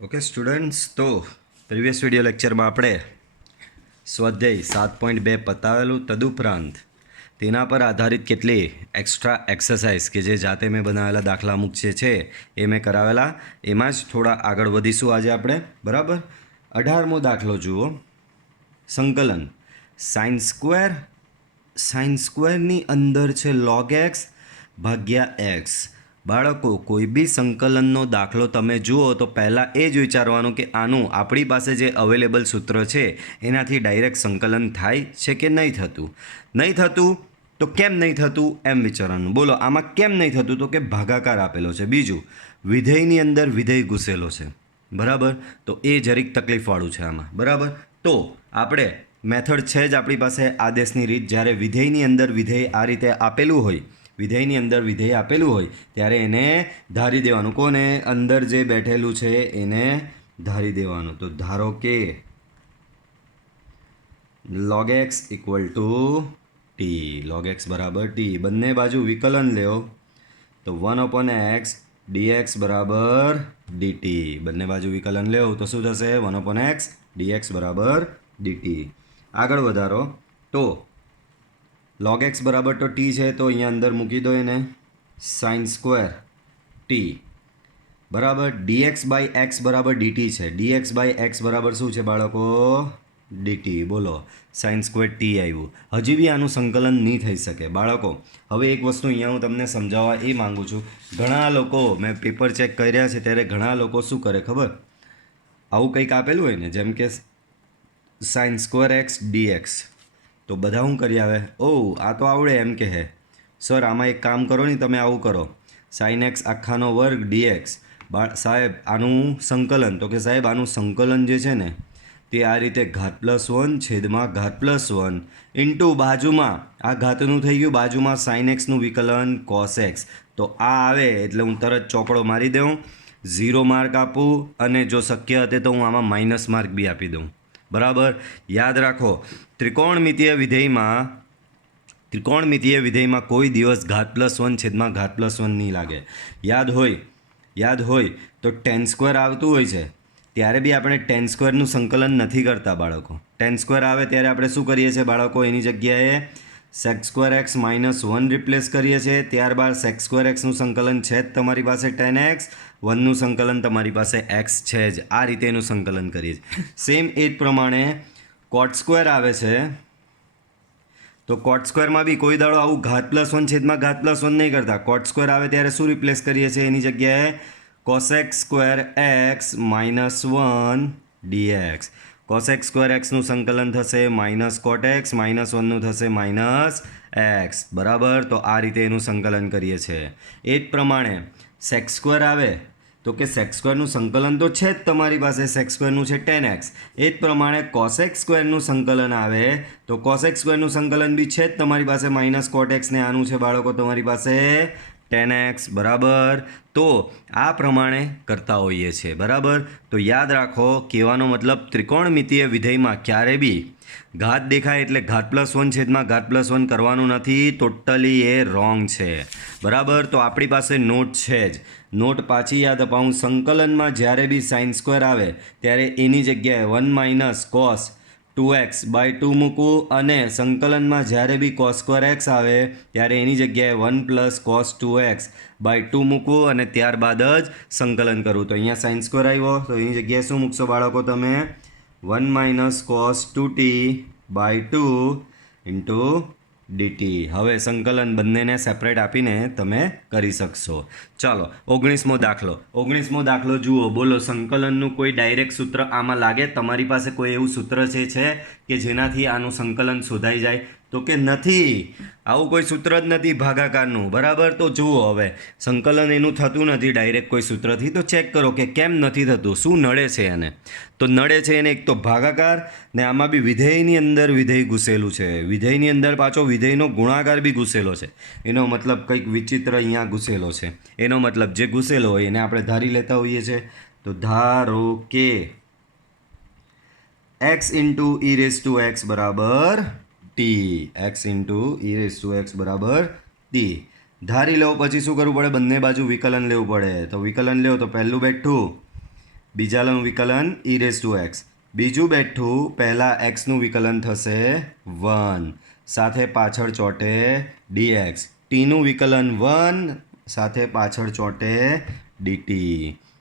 Okay students, તો previous video લેક્ચરમાં આપણે સ્વાધ્યાય 7.2 પતાવેલું. તદુપરાંત તેના પર આધારિત કેટલી એક્સ્ટ્રા એક્સરસાઇઝ કે જે જાતે મેં બનાવેલા દાખલા અમુક જે છે એ મેં કરાવેલા. એમાં જ થોડા આગળ વધીશું આજે આપણે. બરાબર. 18મો દાખલો જુઓ. સંકલન સાઇન સ્ક્વેરની અંદર છે log x ભાગ્યા એક્સ. બાળકો, કોઈ બી સંકલનનો દાખલો તમે જુઓ તો પહેલાં એ જ વિચારવાનું કે આનું આપણી પાસે જે અવેલેબલ સૂત્ર છે એનાથી ડાયરેક્ટ સંકલન થાય છે કે નહીં થતું. નહીં થતું તો કેમ નહીં થતું એમ વિચારવાનું. બોલો, આમાં કેમ નહીં થતું? તો કે ભાગાકાર આપેલો છે. બીજું, વિધેયની અંદર વિધેય ઘૂસેલો છે. બરાબર. તો એ જરીક તકલીફવાળું છે આમાં. બરાબર. તો આપણે મેથડ છે જ આપણી પાસે આદેશની રીત. જ્યારે વિધેયની અંદર વિધેય આ રીતે આપેલું હોય, વિધેયની અંદર વિધેય આપેલું હોય ત્યારે એને ધારી દેવાનું. કોને? અંદર જે બેઠેલું છે એને ધારી દેવાનું. તો ધારો કે log x equal to T. log x બરાબર ટી. બંને બાજુ વિકલન લેવો તો 1/x dx બરાબર dt. બંને બાજુ વિકલન લેવું તો શું થશે? 1/x dx બરાબર dt. આગળ વધારો તો log x બરાબર તો ટી છે, તો અહીંયા અંદર મૂકી દો એને. સાઇન સ્ક્વેર ટી બરાબર dx બાય એક્સ બરાબર dt છે. dx બાય એક્સ બરાબર શું છે બાળકો? dt. બોલો, સાઇન સ્ક્વેર ટી આવ્યું. હજી બી આનું સંકલન નહીં થઈ શકે બાળકો. હવે એક વસ્તુ અહીંયા હું તમને સમજાવવા એ માગું છું. ઘણા લોકો, મેં પેપર ચેક કર્યા છે ત્યારે ઘણા લોકો શું કરે ખબર? આવું કંઈક આપેલું હોય ને, જેમ કે સાઇન સ્ક્વેર એક્સ ડીએક્સ, તો બધા શું કરી આવે? આ તો આવડે એમ કે હે સર, આમાં એક કામ કરો ને, તમે આવું કરો, સાઇન એક્સ આખાનો વર્ગ ડીએક્સ. સાહેબ આનું સંકલન, તો કે સાહેબ આનું સંકલન જે છે ને તે આ રીતે ઘાત +1 છેદમાં ઘાત +1 ઇન્ટુ બાજુમાં આ ઘાતનું થઈ ગયું, બાજુમાં સાઇન એક્સનું વિકલન કોસ એક્સ. તો આ આવે એટલે હું તરત ચોકડો મારી દઉં, 0 માર્ક આપું, અને જો શક્ય હતે તો હું આમાં માઇનસ માર્ક બી આપી દઉં. બરાબર. યાદ રાખો, ત્રિકોણમિતીય વિધેયમાં કોઈ દિવસ ઘાત +1 છેદમાં ઘાત +1 નહીં લાગે. યાદ હોય તો ટેન સ્ક્વેર આવતું હોય છે ત્યારે બી આપણે ટેન સ્ક્વેરનું સંકલન નથી કરતા બાળકો. ટેન સ્ક્વેર આવે ત્યારે આપણે શું કરીએ છીએ બાળકો? એની જગ્યાએ સેક સ્ક્વેર એક્સ -1 રિપ્લેસ કરીએ છીએ. ત્યારબાદ સેક સ્ક્વેર એક્સનું સંકલન છે જ તમારી પાસે ટેન એક્સ, 1નું સંકલન તમારી પાસે એક્સ છે જ. આ રીતે એનું સંકલન કરીએ છીએ. સેમ એ જ પ્રમાણે કોટ સ્ક્વેર આવે છે, તો કોટ સ્ક્વેરમાં બી કોઈ દાડો આવું ઘાત +1 છેદમાં ઘાત +1 નહીં કરતા. કોટ સ્ક્વેર આવે ત્યારે શું રિપ્લેસ કરીએ છીએ? એની જગ્યાએ cosec square x -1 dx. Cosec square એક્સનું સંકલન થશે માઇનસ કોટ એક્સ, -1નું થશે -x. બરાબર. તો આ રીતે એનું સંકલન કરીએ છીએ. એ જ પ્રમાણે સેક સ્ક્વેર આવે તો કે સેક સ્ક્વેરનું સંકલન તો છે જ તમારી પાસે, સેક સ્ક્વેરનું છે 10x. એ જ પ્રમાણે કોસેક સ્ક્વેરનું સંકલન આવે તો કોસેક સ્ક્વેરનું સંકલન બી છે જ તમારી પાસે માઇનસ કોટ એક્સ, ને આનું છે બાળકો તમારી પાસે 10x. બરાબર. તો આ પ્રમાણે કરતા હોઈએ છીએ. બરાબર. તો યાદ રાખો, કહેવાનો મતલબ ત્રિકોણમિતીય વિધેયમાં ક્યારે બી ઘાત દેખાય એટલે ઘાત +1 છેદમાં ઘાત +1 કરવાનું નથી. ટોટલી એ રોંગ છે. બરાબર. તો આપણી પાસે નોટ છે જ. નોટ પાછી યાદ અપાવું. સંકલનમાં જ્યારે બી સાઇન સ્ક્વેર આવે ત્યારે એની જગ્યાએ 1 - cos 2x/2 મૂકવું, અને સંકલનમાં જ્યારે બી cos સ્ક્વેર એક્સ આવે ત્યારે એની જગ્યાએ 1 + cos 2x/2 મૂકવું, અને ત્યારબાદ જ સંકલન કરવું. તો અહીંયા સાઇન સ્ક્વેર આવ્યો તો એની જગ્યાએ શું મૂકશો બાળકો તમે? 1 - cos 2t/2 ઇન્ટુ dt. હવે સંકલન બંનેને સેપરેટ આપીને તમે કરી શકશો. ચાલો 19મો દાખલો જુઓ. બોલો, સંકલનનું કોઈ ડાયરેક્ટ સૂત્ર આમાં લાગે? તમારી પાસે કોઈ એવું સૂત્ર છે કે જેનાથી આનું સંકલન શોધાઈ જાય? તો કે નથી. આવું કોઈ સૂત્ર જ નથી ભાગાકારનું. બરાબર. તો જુઓ, હવે સંકલન એનું થતું નથી ડાયરેક્ટ કોઈ સૂત્રથી. તો ચેક કરો કે કેમ નથી થતું, શું નડે છે એને. તો નડે છે એને એક તો ભાગાકાર, ને આમાં બી વિધેયની અંદર વિધેય ઘૂસેલું છે. વિધેયની અંદર પાછો વિધેયનો ગુણાકાર બી ઘૂસેલો છે. એનો મતલબ કંઈક વિચિત્ર અહીંયા ઘૂસેલો છે. એનો મતલબ જે ઘૂસેલો હોય એને આપણે ધારી લેતા હોઈએ છીએ. તો ધારો કે x × e⁻x બરાબર ટી. x × e⁻x બરાબર ટી ધારી લો. પછી શું કરવું પડે? બંને બાજુ વિકલન લેવું પડે. તો વિકલન લો તો પહેલું બેઠું બીજાનું વિકલન ઈ રેસ ટુ એક્સ, બીજું બેઠું પહેલાં એક્સનું વિકલન થશે 1, સાથે પાછળ ચોટે dx, ટીનું વિકલન 1, સાથે પાછળ ચોટે dt.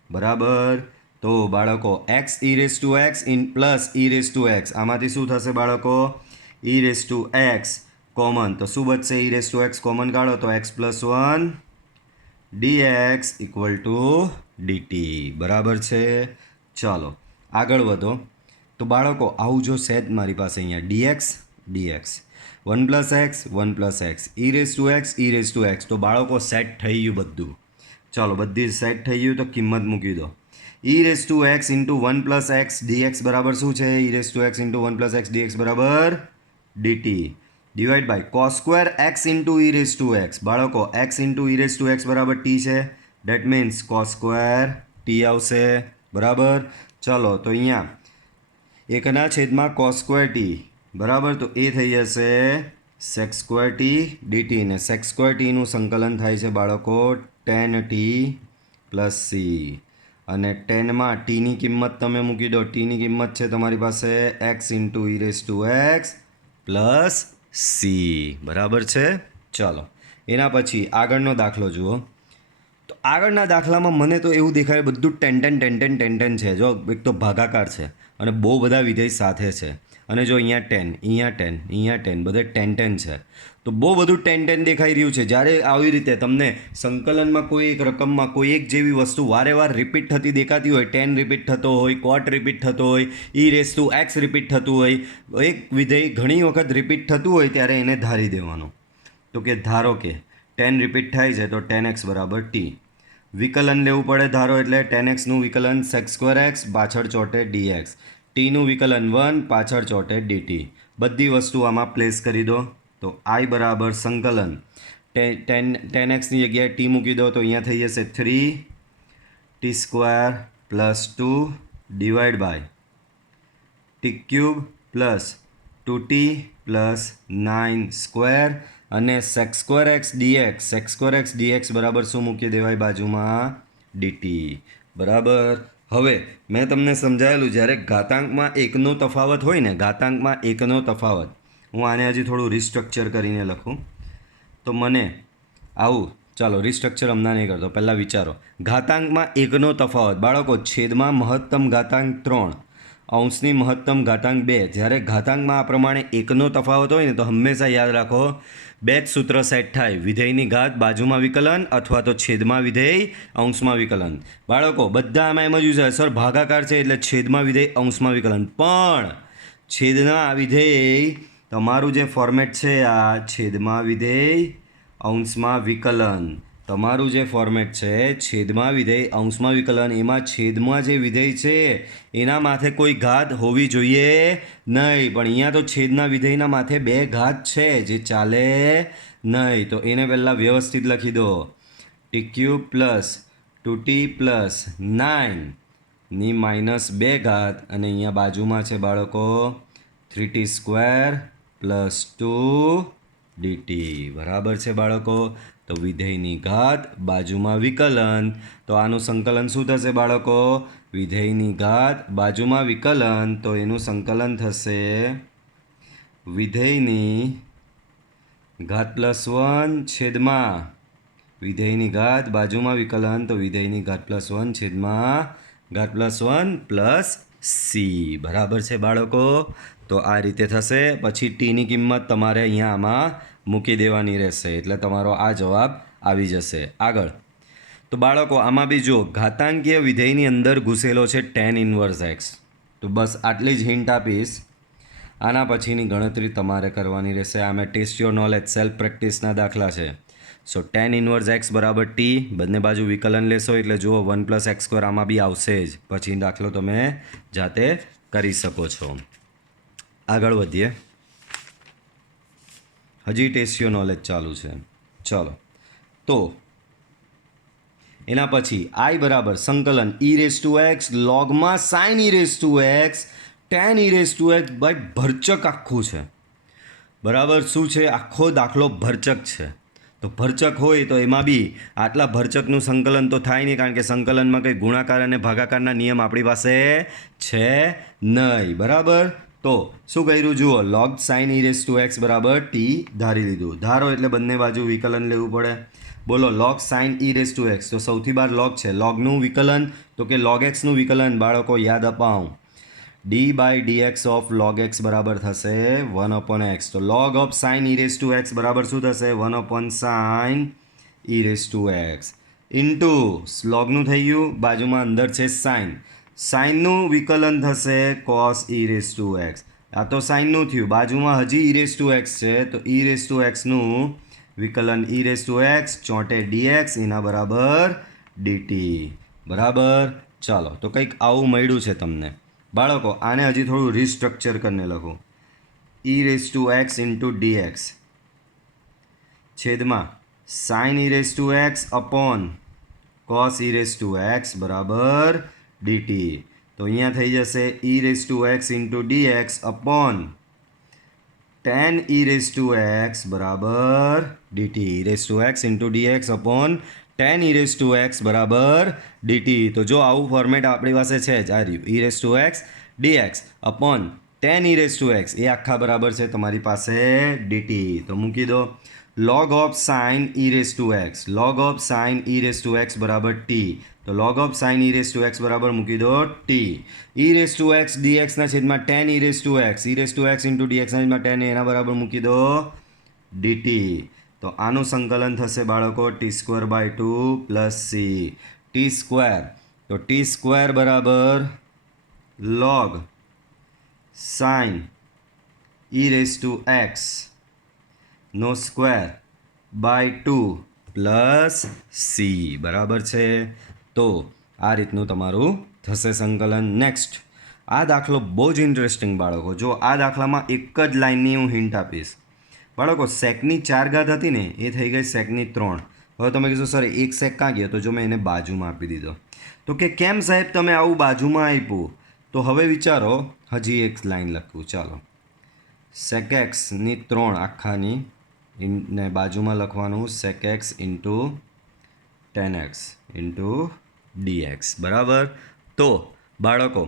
બરાબર. તો બાળકો x e raise to x plus E raise to x, આમાંથી શું થશે બાળકો? E raise to x common, તો શું બચશે? ઈ રેસ ટુ એક્સ કોમન કાઢો તો x plus 1 dx equal to dt. બરાબર છે. ચાલો આગળ વધો. તો બાળકો આવું જો સેટ મારી પાસે અહીંયા dx 1 plus x e raise to x, તો બાળકો સેટ થઈ ગયું બધું. ચાલો બધી સેટ થઈ ગયું તો કિંમત મૂકી દો. E raise to x into 1 plus x dx બરાબર શું છે? E raise to x into 1 plus x dx બરાબર dt divide by cos square x into e raise to x. બાળકો x into e raise to x બરાબર t છે, that means cos square t આવશે. બરાબર. ચલો તો અહીંયા એકના છેદમાં કોસ સ્ક્વેર ટી બરાબર, તો એ થઈ જશે સેક સ્ક્વેર ટી ડીટી, ને સેક સ્ક્વેર ટીનું સંકલન થાય છે બાળકો ટેન ટી પ્લસ સી, અને ટેનમાં ટીની કિંમત તમે મૂકી દો. ટીની કિંમત છે તમારી પાસે x into e raise to x plus C. બરાબર છે. ચાલો એના પછી આગળનો દાખલો જુઓ. તો આગળના દાખલામાં મને તો એવું દેખાય બધું ટેન છે. જો એક તો ભાગાકાર છે અને બહુ બધા વિધેય સાથે છે, અને જો અહીંયા 10 બધે ટેન છે, તો બહુ બધું ટેન દેખાઈ રહ્યું છે. જ્યારે આવી રીતે તમને સંકલનમાં કોઈ એક રકમમાં કોઈ એક જેવી વસ્તુ વારે વાર રિપીટ થતી દેખાતી હોય, 10 રિપીટ થતો હોય, કોટ રિપીટ થતો હોય, ઈ રેસ ટુ એક્સ રિપીટ થતું હોય, એક વિધેય ઘણી વખત રિપીટ થતું હોય, ત્યારે એને ધારી દેવાનું. તો કે ધારો કે 10 રિપીટ થાય છે તો 10x બરાબર ટી. વિકલન લેવું પડે ધારો, એટલે 10xનું વિકલન સેક સ્ક્વેર એક્સ, પાછળ ચોટે dx, ટીનું વિકલન 1, પાછળ ચોટે dt. બધી વસ્તુ આમાં પ્લેસ કરી દો. તો i બરાબર સંકલન 10xની જગ્યાએ ટી મૂકી દો તો અહીંયા થઈ જશે 3 t square plus 2 divide by t cube plus 2t plus 9 square, અને સેક સ્ક્વેર એક્સ ડીએક્સ બરાબર શું મૂકી દેવાય બાજુમાં? ડીટી. બરાબર. હવે મેં તમને સમજાયેલું જ્યારે ઘાતાંકમાં એકનો તફાવત હોય ને, હું આને હજી થોડું રિસ્ટ્રક્ચર કરીને લખું તો મને આવું, ચાલો રિસ્ટ્રક્ચર હમણાં નહીં કરતો, પહેલાં વિચારો. ઘાતાંકમાં એકનો તફાવત બાળકો, છેદમાં મહત્તમ ઘાતાંક 3, અંશની મહત્તમ ઘાતાંક 2. જ્યારે ઘાતાંકમાં આ પ્રમાણે એકનો તફાવત હોય ને તો હંમેશા યાદ રાખો, બે જ સૂત્ર સેટ થાય, વિધેયની ઘાત બાજુમાં વિકલન અથવા તો છેદમાં વિધેય અંશમાં વિકલન. બાળકો બધા આમાં એમ જ છે, સર ભાગાકાર છે એટલે છેદમાં વિધેય અંશમાં વિકલન, પણ છેદના વિધેય તમારું જે ફોર્મેટ છે આ છેદમાં વિધેય અંશમાં વિકલન, તમારું જે ફોર્મેટ છે છેદમાં વિધેય અંશમાં વિકલન, એમાં છેદમાં જે વિધેય છે એના માથે કોઈ ઘાત હોવી જોઈએ નહીં, પણ અહીંયા તો છેદના વિધેયના માથે બે ઘાત છે જે ચાલે નહીં. તો એને પહેલાં વ્યવસ્થિત લખી દો. T cube plus 2t plus 9 minus 2 ઘાત, અને અહીંયા બાજુમાં છે બાળકો 3t સ્ક્વેર પ્લસ 2 ડીટી. બરાબર છે બાળકો. તો વિધેયની ઘાત બાજુમાં વિકલન, તો આનું સંકલન શું થશે બાળકો? વિધેયની ઘાત બાજુમાં વિકલન, તો એનું સંકલન થશે વિધેયની ઘાત પ્લસ 1 છેદમાં વિધેયની ઘાત બાજુમાં વિકલન, તો વિધેયની ઘાત પ્લસ 1 છેદમાં ઘાત પ્લસ 1 પ્લસ સી. બરાબર છે બાળકો. તો આ રીતે થશે. પછી ટીની કિંમત તમારે અહીંયા આમાં મૂકી દેવાની રહેશે, એટલે તમારો આ જવાબ આવી જશે. આગળ તો બાળકો આમાં બી જો ઘાતાંકીય વિધેયની અંદર ઘૂસેલો છે tan ઇન્વર્સ એક્સ. તો બસ આટલી જ હિન્ટ આપીશ. આના પછીની ગણતરી તમારે કરવાની રહેશે. આમાં ટેસ્ટ યોર નોલેજ સેલ્ફ પ્રેક્ટિસના દાખલા છે. સો tan ઇન્વર્સ એક્સ બરાબર ટી, બંને બાજુ વિકલન લેશો એટલે જુઓ 1 પ્લસ એક્સ સ્ક્વેર આમાં બી આવશે જ. પછી દાખલો તમે જાતે કરી શકો છો. આગળ વધીએ. હજી ટેસ્ટ યોર નોલેજ ચાલુ છે. ચલો તો એના પછી આઈ બરાબર સંકલન ઈ રેસ ટુ એક્સ લોગમાં sine e raise to x tan e raise to x by ભરચક આખું છે. બરાબર. શું છે? આખો દાખલો ભરચક છે. તો ભરચક હોય તો એમાં બી આટલા ભરચકનું સંકલન તો થાય નહીં, કારણ કે સંકલનમાં કંઈ ગુણાકાર અને ભાગાકારના નિયમ આપણી પાસે છે નહીં. બરાબર. તો શું કર્યું જુઓ, log sin e raised to x બરાબર t ધારી લીધું. ધારો એટલે બંને બાજુ વિકલન લેવું પડે. બોલો log sin e raised to x, તો સૌથી બાર log છે. logનું વિકલન તો કે log xનું વિકલન બાળકો યાદ અપાવું. d by dx of log x બરાબર થશે 1/x. તો log of sin e raised to x બરાબર શું થશે? 1/sin e raised to x into logનું થઈ ગયું, બાજુમાં અંદર છે sin. સાઇનનું વિકલન થશે cos e raised to x. આ તો સાઇનનું થયું, બાજુમાં હજી e raised to x છે, તો e raised to x નું વિકલન e raised to x ચોંટે dx એના બરાબર dt. બરાબર. ચાલો, તો કંઈક આવું મળ્યું છે તમને બાળકો. આને હજી થોડું રિસ્ટ્રક્ચર કરીને લખો. e raised to x into dx છેદમાં sin e raised to x upon cos e raised to x બરાબર dt. તો અહીંયા થઈ જશે e raised to x into dx upon tan e raised to x બરાબર dt. e raised to x into dx upon tan e raised to x બરાબર dt. તો જો આવું ફોર્મેટ આપણી પાસે છે જ, આ રહ્યું e raised to x dx upon tan e raised to x, એ આખા બરાબર છે તમારી પાસે dt. તો મૂકી દો log of sin e raised to x, log of sin e raised to x બરાબર t. તો log of sin e raised to x બરાબર મૂકી દો t. e raised to x dx ના છેદમાં tan e raised to x, e raised to x into dx ના છેદમાં tan એના બરાબર મૂકી દો dt. તો આનું સંકલન થશે બાળકો t² by 2 plus c t². તો t² બરાબર log sin e raised to x નો સ્ક્વેર બાય 2 પ્લસ c બરાબર છે. તો આ રીતનું તમારું થશે સંકલન. નેક્સ્ટ, આ દાખલો બહુ જ ઇન્ટરેસ્ટિંગ બાળકો. જો આ દાખલામાં એક જ લાઇનની હું હિન્ટ આપીશ બાળકો. સેકની 4 ઘાત હતી ને, એ થઈ ગઈ સેકની 3. હવે તમે કહીશો સર એક સેક ક્યાં ગયો? તો જો મેં એને બાજુમાં આપી દીધો. તો કે કેમ સાહેબ તમે આવું બાજુમાં આપ્યું? તો હવે વિચારો, હજી એક લાઇન લખું. ચાલો, sec xની 3 આખાની ને બાજુમાં લખવાનું sec x into tan x into dx બરાબર. તો બાળકો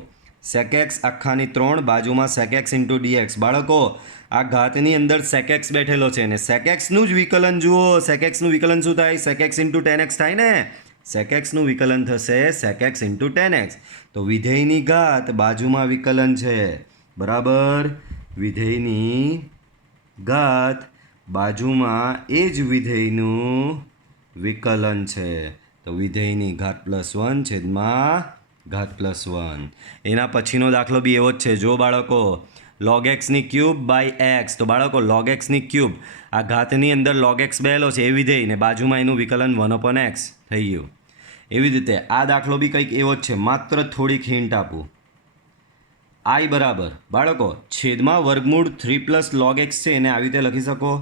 sec x આખાની 3 બાજુમાં sec x ઇન્ટુ dx. બાળકો આ ઘાતની અંદર sec x બેઠેલો છે ને sec x નું જ વિકલન જુઓ. sec x નું વિકલન શું થાય? sec x into tan x થાય ને. sec x નું વિકલન થશે sec x into tan x. તો વિધેયની ઘાત બાજુમાં વિકલન છે બરાબર. વિધેયની ઘાત બાજુમાં એ જ વિધેયનું વિકલન છે. તો વિધેયની ઘાત +1 છેદમાં ઘાત +1. એના પછીનો દાખલો બી એવો જ છે. જો બાળકો log x ની ક્યુબ બાય x. તો બાળકો log x ની ક્યુબ, આ ઘાતની અંદર log x બેલો છે એ વિધેય ને બાજુમાં એનું વિકલન 1/x થઈ ગયું. એવી રીતે આ દાખલો બી કંઈક એવો જ છે, માત્ર થોડીક હિન્ટ આપું. i બરાબર બાળકો છેદમાં વર્ગમૂળ 3 log x છે, એને આવી રીતે લખી શકો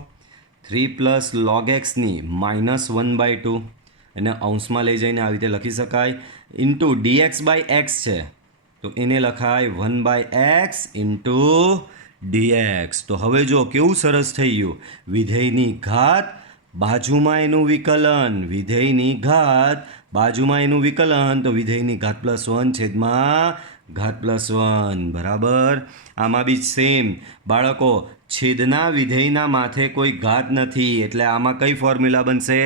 3 log x ની -1/2, એને અંશમાં લઈ જઈને આવી રીતે લખી શકાય. ઇન્ટુ dx બાય x છે, તો એને લખાય 1/x ઇન્ટુ dx. તો હવે જો કેવું સરસ થઈ ગયું. વિધેયની ઘાત બાજુમાં એનું વિકલન, વિધેયની ઘાત બાજુમાં એનું વિકલન. તો વિધેયની ઘાત +1 છેદમાં ઘાત +1 બરાબર. આમાં બી સેમ બાળકો, છેદના વિધેયના માથે કોઈ ઘાત નથી, એટલે આમાં કઈ ફોર્મ્યુલા બનશે?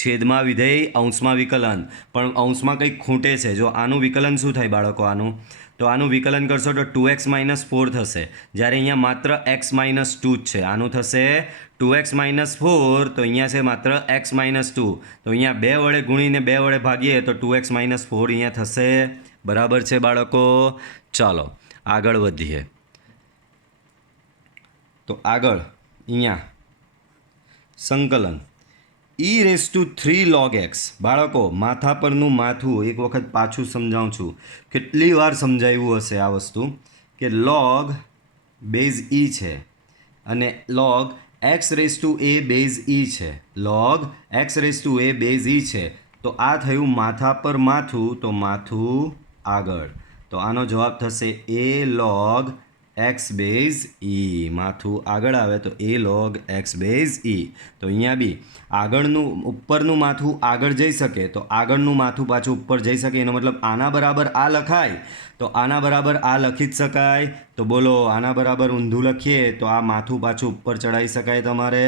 છેદમાં વિધેય અંશમાં વિકલન. પણ અંશમાં કંઈક ખૂટે છે. જો આનું વિકલન શું થાય બાળકો? આનું તો આનું વિકલન કરશો તો 2x - 4 થશે, જ્યારે અહીંયા માત્ર x - 2 જ છે. આનું થશે 2x - 4, તો અહીંયા છે માત્ર x - 2. તો અહીંયા 2 વડે ગુણીને 2 વડે ભાગીએ તો 2x - 4 અહીંયા થશે. બરાબર છે બાળકો. ચાલો આગળ વધીએ. તો આગળ અહીંયા સંકલન e raised to 3 log x. બાળકો માથા પરનું માથું એક વખત પાછું સમજાવું છું. કેટલી વાર સમજાવ્યું હશે આ વસ્તુ કે log બેઝ e છે અને log x raised to a base e છે. log x raised to a base e છે. તો આ થયું માથા પર માથું, તો માથું આગળ. તો આનો જવાબ થશે a log એક્સ બેઝ ઈ, માથું આગળ આવે તો એ લોગ એક્સ બેઝ ઈ. તો અહીંયા બી આગળનું ઉપરનું માથું આગળ જઈ શકે તો આગળનું માથું પાછું ઉપર જઈ શકે, એનો મતલબ આના બરાબર આ લખાય તો આના બરાબર આ લખી જ શકાય. તો બોલો આના બરાબર ઊંધું લખીએ તો આ માથું પાછું ઉપર ચડાવી શકાય તમારે.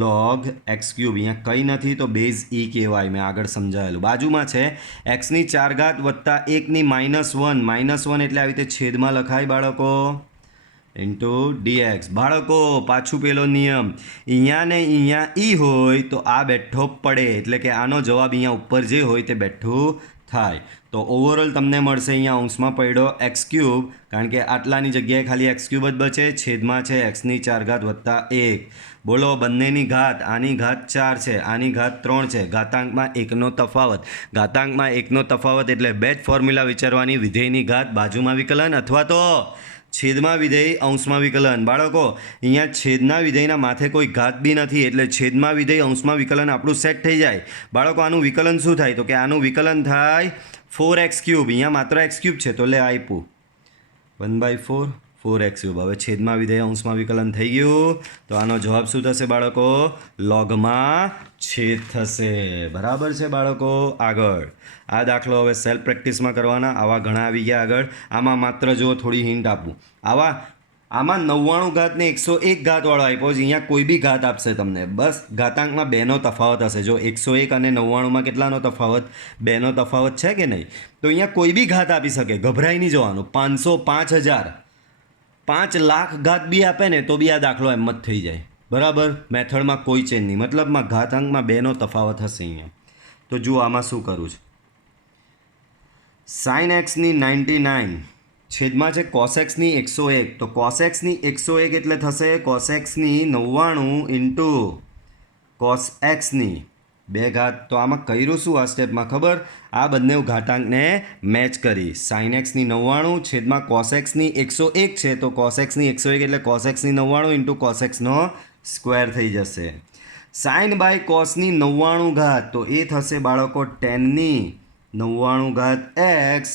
લોગ એક્સ ક્યુબ અહીંયા કંઈ નથી તો બેઝ ઈ કહેવાય, મેં આગળ સમજાવેલું. બાજુમાં છે એક્સની 4 ઘાત વત્તા 1ની -1. -1 એટલે આવી રીતે છેદમાં લખાય બાળકો, ઇન્ટુ ડીએક્સ. બાળકો પાછું પેલો નિયમ, અહીંયા ને અહીંયા ઈ હોય તો આ બેઠો પડે, એટલે કે આનો જવાબ અહીંયા ઉપર જે હોય તે બેઠું થાય. તો ઓવરઓલ તમને મળશે અહીંયા અંશમાં પડ્યો એક્સ ક્યુબ, કારણ કે આટલાની જગ્યાએ ખાલી એક્સ ક્યુબ જ બચે. છેદમાં છે એક્સની 4 ઘાત વત્તા 1. બોલો બંનેની ઘાત, આની ઘાત 4 છે, આની ઘાત 3 છે, ઘાતાંકમાં 1નો તફાવત. ઘાતાંકમાં 1નો તફાવત એટલે બે જ ફોર્મ્યુલા વિચારવાની, વિધેયની ઘાત બાજુમાં વિકલન અથવા તો છેદમાં વિધેય અંશમાં વિકલન. બાળકો અહીંયા છેદના વિધેયના માથે કોઈ ઘાત બી નથી એટલે છેદમાં વિધેય અંશમાં વિકલન આપણું સેટ થઈ જાય. બાળકો આનું વિકલન શું થાય તો કે આનું વિકલન થાય 4x ક્યુબ. અહીંયા માત્ર x ક્યુબ છે તો લે આપ્યું 1/4 4x ક્યુબ. હવે છેદમાં વિધેય અંશમાં વિકલન થઈ ગયું તો આનો જવાબ શું થશે બાળકો? લોગમાં છેદ થશે. બરાબર છે બાળકો. આગળ આ દાખલો હવે સેલ્ફ પ્રેક્ટિસમાં કરવાના, આવા ઘણા આવી ગયા આગળ. આમાં માત્ર જો થોડી હિન્ટ આપું, આમાં 99 ઘાત ને 101 ઘાત વાળો આપ્યો છે. અહીંયા કોઈ બી ઘાત આપશે તમને, બસ ઘાતાંકમાં 2નો તફાવત હશે. જો 101 અને 99માં કેટલાનો તફાવત? 2નો તફાવત છે કે નહીં? તો અહીંયા કોઈ બી ઘાત આપી શકે, ગભરાઈ નહીં જવાનું. 500 5000 5 લાખ ઘાત બી આપે ને તો બી આ દાખલો એમ જ થઈ જાય. બરાબર, મેથડમાં કોઈ ચેન્જ નહીં, મતલબમાં ઘાતાંકમાં 2નો તફાવત હશે અહીંયા. તો જુઓ આમાં શું કરું છું. સાઇન એક્સની 99 છેદમાં છે કોસેક્સની 101. તો કોસેક્સની 101 એટલે થશે કોસેક્સની 99 ઇન્ટુ કોસએક્સની 2 ઘાત. તો આમાં કર્યું શું આ સ્ટેપમાં ખબર? આ બંને ઘાતાંકને મેચ કરી. સાઇન એક્સની 99 છેદમાં કોસેક્સની 101 છે તો કોસેક્સની 101 એટલે કોસેક્સની 99 ઇન્ટુ કોસેક્સનો સ્ક્વેર થઈ જશે. સાઇન બાય કોસની 99 ઘાત તો એ થશે બાળકો 10ની 99 ઘાત એક્સ.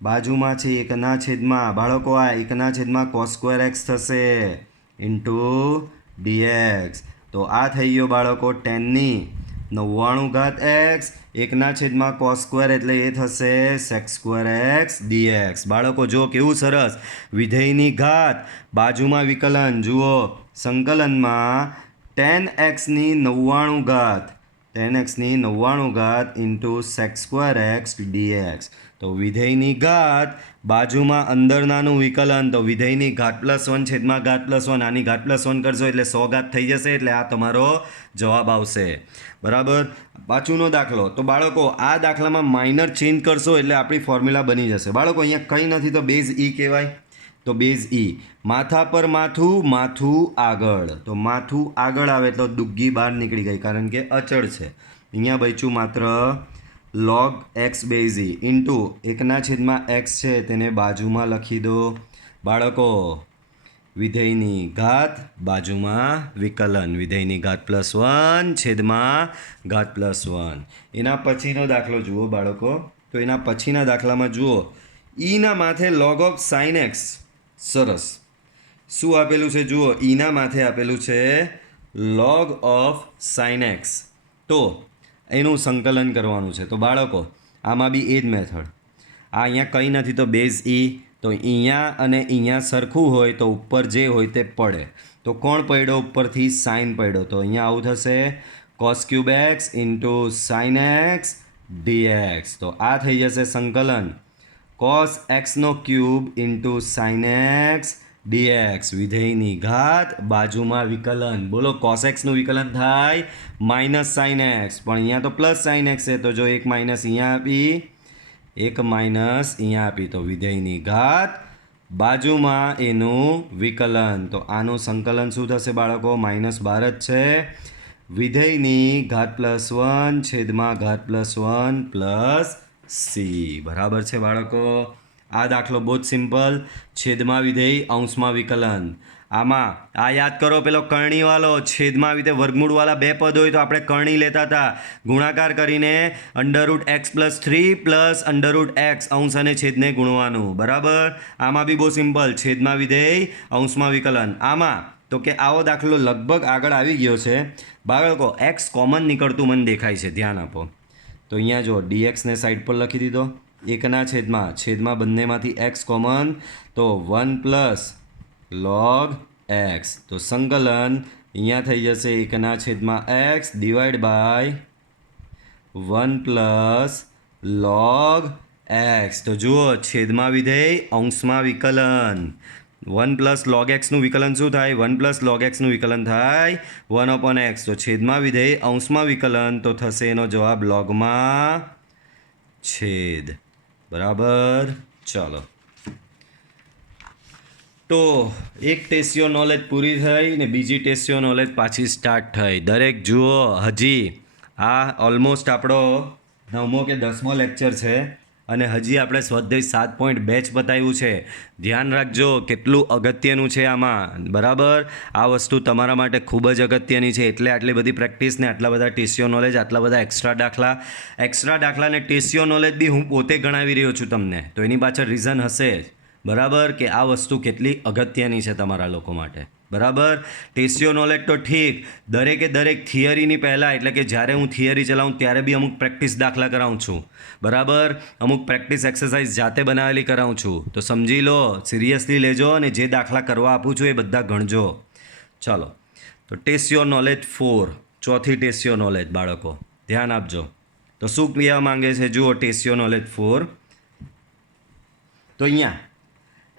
બાજુમાં છે 1ના છેદમાં, બાળકો આ 1ના છેદમાં કોસ સ્ક્વેર એક્સ થશે ઇન્ટુ ડીએક્સ. તો આ થઈ ગયો બાળકો 10ની 99 ઘાત એક્સ. 1ના છેદમાં કોસ સ્ક્વેર એટલે એ થશે સેક સ્ક્વેર એક્સ ડીએક્સ. બાળકો જો કેવું સરસ, વિધેયની ઘાત બાજુમાં વિકલન. જુઓ સંકલનમાં 10xની 99 ઘાત 10xની 99 ઘાત into sec square x dx. તો વિધેયની ઘાત બાજુમાં અંદરનાનું વિકલન, તો વિધેયની ઘાત +1 છેદમાં ઘાત +1, આની ઘાત +1 કરશો એટલે 100 ઘાત થઈ જશે, એટલે આ તમારો જવાબ આવશે. બરાબર. પાછુંનો દાખલો. તો બાળકો આ દાખલામાં માઇનર ચેન્જ કરશો એટલે આપણી ફોર્મ્યુલા બની જશે. બાળકો અહીંયા કંઈ નથી તો બેઝ ઈ કહેવાય. તો બેઝ ઈ, માથા પર માથું, માથું આગળ. તો માથું આગળ આવે તો ડુગ્ગી બહાર નીકળી ગઈ કારણ કે અચળ છે. અહીંયા બચ્યું માત્ર log x base e into 1ના છેદમાં એક્સ છે તેને બાજુમાં લખી દો. બાળકો વિધેયની ઘાત બાજુમાં વિકલન, વિધેયની ઘાત +1 છેદમાં ઘાત +1. એના પછીનો દાખલો જુઓ બાળકો. તો એના પછીના દાખલામાં જુઓ ઈના માથે લોગ ઓફ સાઇન એક્સ. સરસ. શું આપેલું છે જુઓ, ઈના માથે આપેલું છે લોગ ઓફ સાઇન એક્સ. તો એનું સંકલન કરવાનું છે. તો બાળકો આમાં બી એ જ મેથડ. આ અહીંયા કંઈ નથી તો બેઝ ઈ. તો અહીંયા અને અહીંયા સરખું હોય તો ઉપર જે હોય તે પડે. તો કોણ પડ્યો ઉપરથી? સાઇન પડ્યો. તો અહીંયા આવું થશે cos cube x into sine x dx. તો આ થઈ જશે સંકલન કોસ એક્સનો cube into sine x dx. વિધેયની ઘાત બાજુમાં વિકલન. બોલો કોસ એક્સનું વિકલન થાય માઇનસ સાઇન એક્સ, પણ અહીંયા તો પ્લસ સાઇન એક્સ છે તો જો એક માઇનસ અહીંયા આપી, એક માઇનસ અહીંયા આપી, તો વિધેયની ઘાત બાજુમાં એનું વિકલન. તો આનું સંકલન શું થશે બાળકો? -12 જ છે. વિધેયની ઘાત +1 છેદમાં ઘાત +1 પ્લસ સી. બરાબર છે બાળકો. આ દાખલો બહુ જ સિમ્પલ. છેદમાં વિધેય અંશમાં વિકલન. આમાં આ યાદ કરો, પેલો કરણીવાળો છેદમાં વિધેય વર્ગમૂળવાળા બે પદ હોય તો આપણે કરણી લેતા હતા, ગુણાકાર કરીને √x+3 + √x અંશ અને છેદને ગુણવાનું. બરાબર. આમાં બી બહુ સિમ્પલ, છેદમાં વિધેય અંશમાં વિકલન. આમાં તો કે આવો દાખલો લગભગ આગળ આવી ગયો છે બાળકો. એક્સ કોમન નીકળતું મને દેખાય છે, ધ્યાન આપો. તો અહીંયા જો ડીએક્સને સાઈડ પર લખી દીધો, એકના છેદમાં બંનેમાંથી એક્સ કોમન, તો 1 + log x. તો સંકલન અહીંયા થઈ જશે એકના છેદમાં x / 1 + log x. તો જુઓ, છેદમાં વિધેય અંશમાં વિકલન. 1 + log x નું વિકલન શું થાય? 1 + log x નું વિકલન થાય 1/x. તો છેદમાં વિધેય અંશમાં વિકલન, તો થશે એનો જવાબ લોગમાં છેદ. બરાબર. ચલો, તો એક ટેસ્યો નોલેજ પૂરી થઈ ને બીજી ટેસ્યો નોલેજ પાછી સ્ટાર્ટ થઈ. દરેક જુઓ, હજી આ ઓલમોસ્ટ આપણો 9મો કે 10મો લેક્ચર છે અને હજી આપણે સ્વાધ્યાય 7.2 જ બતાવ્યું છે. ધ્યાન રાખજો કેટલું અગત્યનું છે આમાં. બરાબર. આ વસ્તુ તમારા માટે ખૂબ જ અગત્યની છે, એટલે આટલી બધી પ્રેક્ટિસ ને આટલા બધા ટેસ્યો નોલેજ, આટલા બધા એક્સ્ટ્રા દાખલા ને ટેસ્યો નોલેજ બી હું પોતે ગણાવી રહ્યો છું તમને. તો એની પાછળ રીઝન હશે જ. બરાબર, કે આ વસ્તુ કેટલી અગત્યની છે તમારા લોકો માટે. બરાબર. ટેસ્યો નોલેજ તો ઠીક, દરેક થિયરીની પહેલાં, એટલે કે જ્યારે હું થિયરી ચલાવું ત્યારે બી અમુક પ્રેક્ટિસ દાખલા કરાવું છું. બરાબર. અમુક પ્રેક્ટિસ એક્સરસાઇઝ જાતે બનાવેલી કરાવું છું. તો સમજી લો, સિરિયસલી લેજો અને જે દાખલા કરવા આપું છું એ બધા ગણજો. ચલો, તો ટેસ્યો નોલેજ 4, ચોથી ટેસ્યો નોલેજ બાળકો ધ્યાન આપજો. તો શું કહેવા માંગે છે જુઓ, ટેસ્યો નોલેજ 4. તો અહીંયા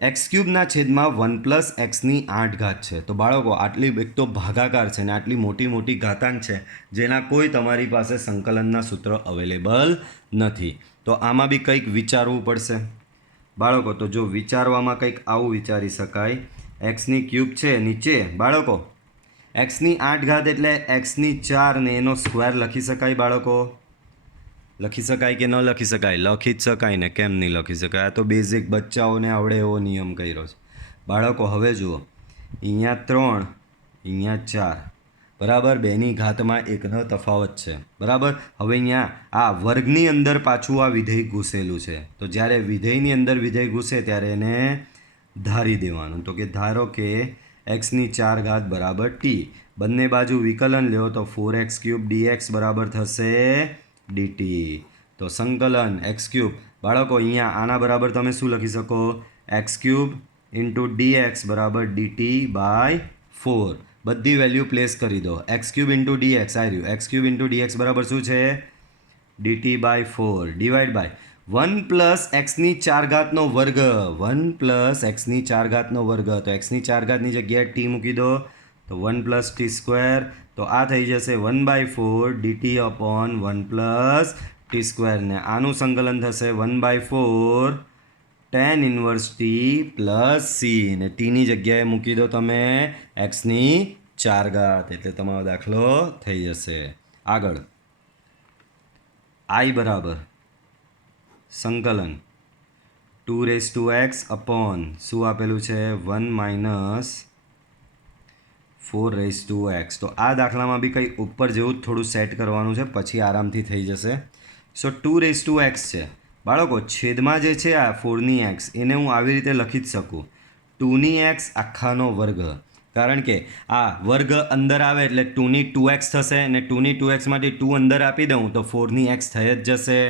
x³ ના છેદમાં 1 + x ની 8 ઘાત છે. તો બાળકો આટલી એક તો ભાગાકાર છે ને આટલી મોટી ઘાતાંક છે જેના કોઈ તમારી પાસે સંકલનના સૂત્ર અવેલેબલ નથી. તો આમાં બી કંઈક વિચારવું પડશે બાળકો. તો જો વિચારવામાં કંઈક આવું વિચારી શકાય, x³ છે નીચે બાળકો, x ની 8 ઘાત એટલે x ની 4 ને એનો સ્ક્વેર લખી શકાય બાળકો. લખી શકાય કે ન લખી શકાય? લખી જ શકાય ને, કેમ નહીં લખી શકાય? આ તો બેઝિક બચ્ચાઓને આવડે એવો નિયમ કર્યો છે બાળકો. હવે જુઓ, અહીંયા 3, અહીંયા 4, બરાબર. બેની ઘાતમાં એકનો તફાવત છે. બરાબર. હવે અહીંયા આ વર્ગની અંદર પાછું આ વિધેય ઘૂસેલું છે. તો જ્યારે વિધેયની અંદર વિધેય ઘૂસે ત્યારે એને ધારી દેવાનું. તો કે ધારો કે x ની 4 ઘાત બરાબર t. બંને બાજુ વિકલન લ્યો તો 4x³ dx બરાબર થશે dt. તો સંકલન x³ બાળકો અહીંયા આના બરાબર તમે શું લખી શકો? x³ × dx બરાબર dt/4. બધી વેલ્યુ પ્લેસ કરી દો. x³ × dx આ રહ્યું. x³ × dx બરાબર શું છે? dt/4 ડિવાઈડ બાય 1 + x ની 4 ઘાતનો વર્ગ. 1 + x ની 4 ઘાતનો વર્ગ. તો x ની 4 ઘાતની જગ્યાએ t મૂકી દો, તો 1 + t². તો આ થઈ જશે 1/4 dt/1 + t². ને આનું સંકલન થશે 1/4 tan 1t + c. ને ટીની જગ્યાએ મૂકી દો તમે x ની 4 ઘાત, એટલે તમારો દાખલો થઈ જશે. આગળ i બરાબર સંકલન 2x શું આપેલું છે? 1 - 4x. તો આ દાખલામાં બી કંઈ ઉપર જેવું જ થોડું સેટ કરવાનું છે, પછી આરામથી થઈ જશે. સો 2x છે બાળકો. છેદમાં જે છે આ 4ની x, એને હું આવી રીતે લખી જ શકું, 2ની x આખાનો વર્ગ. કારણ કે આ વર્ગ અંદર આવે એટલે 2ની 2x થશે, અને 2ની 2x માંથી 2 અંદર આપી દઉં તો 4ની x થઈ જ જશે.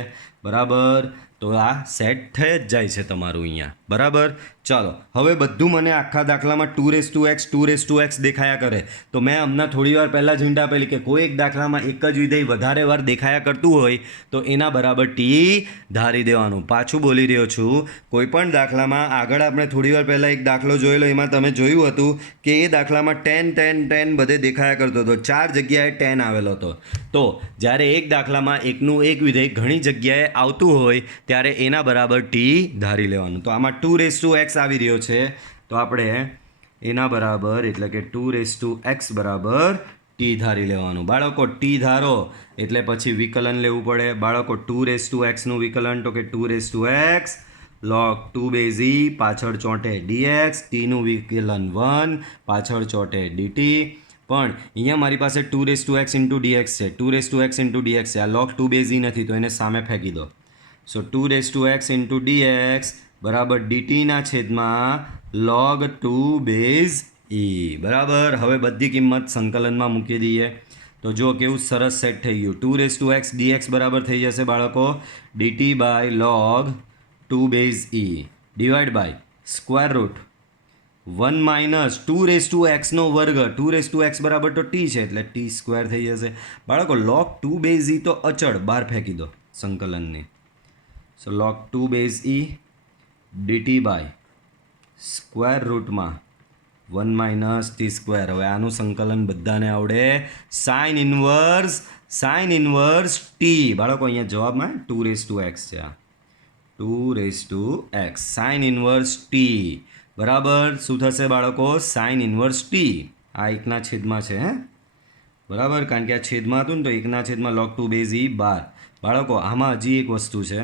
બરાબર. તો આ સેટ થઈ જ જાય છે તમારું અહીંયા. બરાબર. ચાલો, હવે બધું મને આખા દાખલામાં 2x દેખાયા કરે. તો મેં હમણાં થોડી વાર પહેલાં જ હિન્ટ આપેલી કે કોઈ એક દાખલામાં એક જ વિધેય વધારે વાર દેખાયા કરતું હોય તો એના બરાબર ટી ધારી દેવાનું. પાછું બોલી રહ્યો છું, કોઈ પણ દાખલામાં આગળ આપણે થોડી વાર પહેલાં એક દાખલો જોયેલો, એમાં તમે જોયું હતું કે એ દાખલામાં tan બધે દેખાયા કરતો હતો, 4 જગ્યાએ tan આવેલો હતો. તો જ્યારે એક દાખલામાં એકનું એક વિધેય ઘણી જગ્યાએ આવતું હોય ત્યારે એના બરાબર ટી ધારી લેવાનું. તો આમાં 2x આવી રહ્યો છે, તો આપણે એના બરાબર એટલે કે 2x બરાબર ટી ધારી લેવાનું. બાળકો ટી ધારો એટલે પછી વિકલન લેવું પડે બાળકો. 2x નું વિકલન તો કે 2x log 2 બેઝ e પાછળ ચોંટે dx, ટીનું વિકલન 1 પાછળ ચોંટે dt. પણ અહીંયા મારી પાસે 2x ઇન્ટુ dx છે, 2x ઇન્ટુ dx છે. આ log 2 બેઝ e નથી તો એને સામે ફેંકી દો. સો 2x ઇન્ટુ dx બરાબર ડીટીના છેદમાં log 2 બેઝ e. બરાબર. હવે બધી કિંમત સંકલનમાં મૂકી દઈએ તો જો કેવું સરસ સેટ થઈ ગયું. 2x dx બરાબર થઈ જશે બાળકો dt by log 2 base e divide by square root 1 minus 2x નો વર્ગ. 2x બરાબર તો t છે એટલે t સ્ક્વેર થઈ જશે બાળકો. log 2 બેઝ e તો અચળ બહાર ફેંકી દો સંકલનની. So log 2 base e dt by square રૂટમાં 1 માઇનસ ટી સ્ક્વેર. હવે આનું સંકલન બધાને આવડે. સાઇન ઇનવર્સ ટી બાળકો અહીંયા જવાબમાં 2x છે. આ 2x સાઇન ઇનવર્સ ટી બરાબર શું થશે બાળકો? Sine inverse T. આ એકના છેદમાં છે બરાબર, કારણ કે આ છેદમાં હતું ને તો એકના છેદમાં log 2 બેઝ e બાર. બાળકો આમાં હજી એક વસ્તુ છે.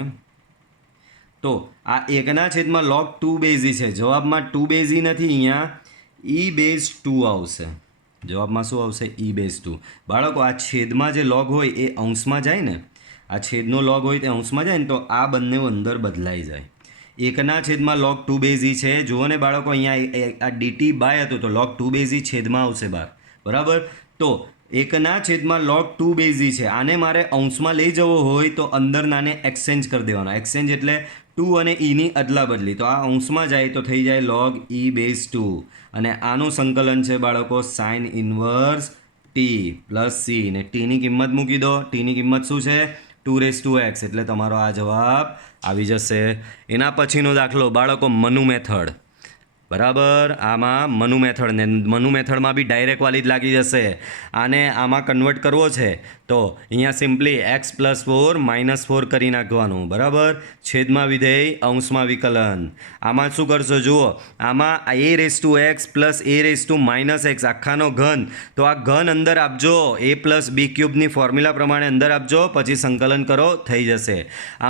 તો આ એકના છેદમાં log 2 બેઝ e છે. જવાબમાં 2 બેઝ e નથી, અહીંયા e બેઝ 2 આવશે. જવાબમાં શું આવશે? e base 2. બાળકો આ છેદમાં જે log હોય એ અંશમાં જાય ને, આ છેદનો log હોય તે અંશમાં જાય ને તો આ બંને અંદર બદલાઈ જાય. એકના છેદમાં log 2 બેઝ e છે. જુઓ ને બાળકો અહીંયા આ dt બાય હતું તો log 2 બેઝ e છેદમાં આવશે બહાર. બરાબર. તો એકના છેદમાં log 2 બેઝ e છે. આને મારે અંશમાં લઈ જવો હોય તો અંદર નાને એક્સચેન્જ કરી દેવાનો. એક્સચેન્જ એટલે 2 અને e ની અદલા બદલી. તો આ અંશમાં જાય તો થઈ જાય log e બેઝ 2 અને આનું સંકલન છે બાળકો sine inverse T plus C ને ટીની કિંમત મૂકી દો. ટીની કિંમત શું છે? 2x એટલે તમારો આ જવાબ આવી જશે. એના પછીનો દાખલો બાળકો મનુ મેથડ. બરાબર. આમાં મનુ મેથડ ને મનુ મેથડમાં બી ડાયરેક્ટ વાલી જ લાગી જશે. આને આમાં કન્વર્ટ કરવો છે તો અહીંયા સિમ્પલી x પ્લસ 4 માઇનસ 4 કરી નાખવાનું. બરાબર. છેદમાં વિધેય અંશમાં વિકલન. આમાં શું કરશો જુઓ, આમાં a raise to x plus a raise to minus x આખાનો ઘન. તો આ ઘન અંદર આપજો, a પ્લસ બી ક્યુબની ફોર્મ્યુલા પ્રમાણે અંદર આપજો, પછી સંકલન કરો થઈ જશે.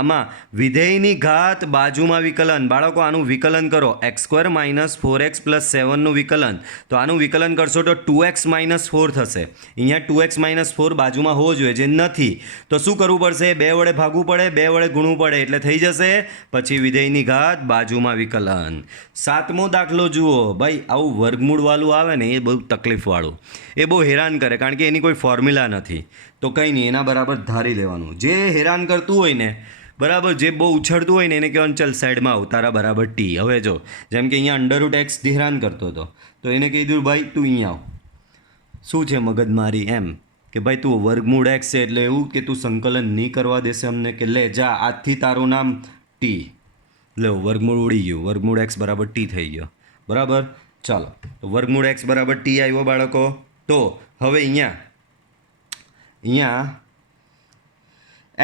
આમાં વિધેયની ઘાત બાજુમાં વિકલન. બાળકો આનું વિકલન કરો x square minus 4x plus 7નું વિકલન. તો આનું વિકલન કરશો તો 2x માઇનસ 4 થશે. અહીંયા 2x માઇનસ 4 બાજુમાં હોવો જોઈએ, જે નથી. તો શું કરવું પડશે? 2 વડે ભાગવું પડે, 2 વડે ગુણવું પડે એટલે થઈ જશે. પછી વિધેયની ઘાત બાજુમાં વિકલન. 7મો દાખલો જુઓ ભાઈ. આવું વર્ગમૂળવાળું આવે ને એ બહુ તકલીફવાળું, એ બહુ હેરાન કરે, કારણ કે એની કોઈ ફોર્મ્યુલા નથી. તો કંઈ નહીં, એના બરાબર ધારી લેવાનું. જે હેરાન કરતું હોય ને બરાબર, જે બહુ ઉછળતું હોય ને એને કહેવાનું ચાલ સાઈડમાં આવ, તારા બરાબર ટી. હવે જો જેમ કે અહીંયા અંડરરૂટ એક્સ હેરાન કરતો હતો તો એને કહી દીધું ભાઈ તું અહીંયા આવ. શું છે મગજમારી? એમ કે ભાઈ તું વર્ગમૂળ એક્સ છે એટલે એવું કે તું સંકલન નહીં કરવા દેશે અમને, કે લે જા આજથી તારું નામ ટી. લે વર્ગમૂળ ઉડી ગયું, વર્ગમૂળ એક્સ બરાબર ટી થઈ ગયો. બરાબર. ચાલો તો વર્ગમૂળ એક્સ બરાબર ટી આવ્યો બાળકો. તો હવે અહીંયા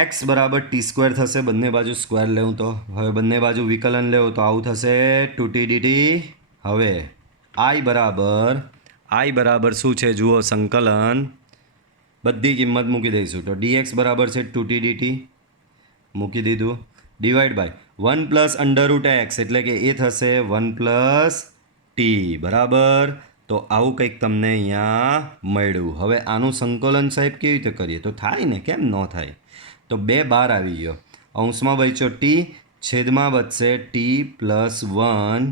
x બરાબર ટી સ્ક્વેર થશે. બંને બાજુ સ્ક્વેર લેવું તો હવે બંને બાજુ વિકલન લેવું તો આવું થશે 2t dt. હવે i બરાબર શું છે જુઓ, સંકલન બધી કિંમત મૂકી દઈશું. તો dx બરાબર છે 2t dt મૂકી દીધું divide by 1 plus under root x એટલે કે એ થશે 1 પ્લસ ટી. બરાબર. તો આવું કંઈક તમને અહીંયા મળ્યું. હવે આનું સંકલન સાહેબ કેવી રીતે કરીએ? તો થાય ને, કેમ ન થાય? તો 2 બહાર આવી ગયો, અંશમાં બચ્યો ટી, છેદમાં બચશે ટી પ્લસ 1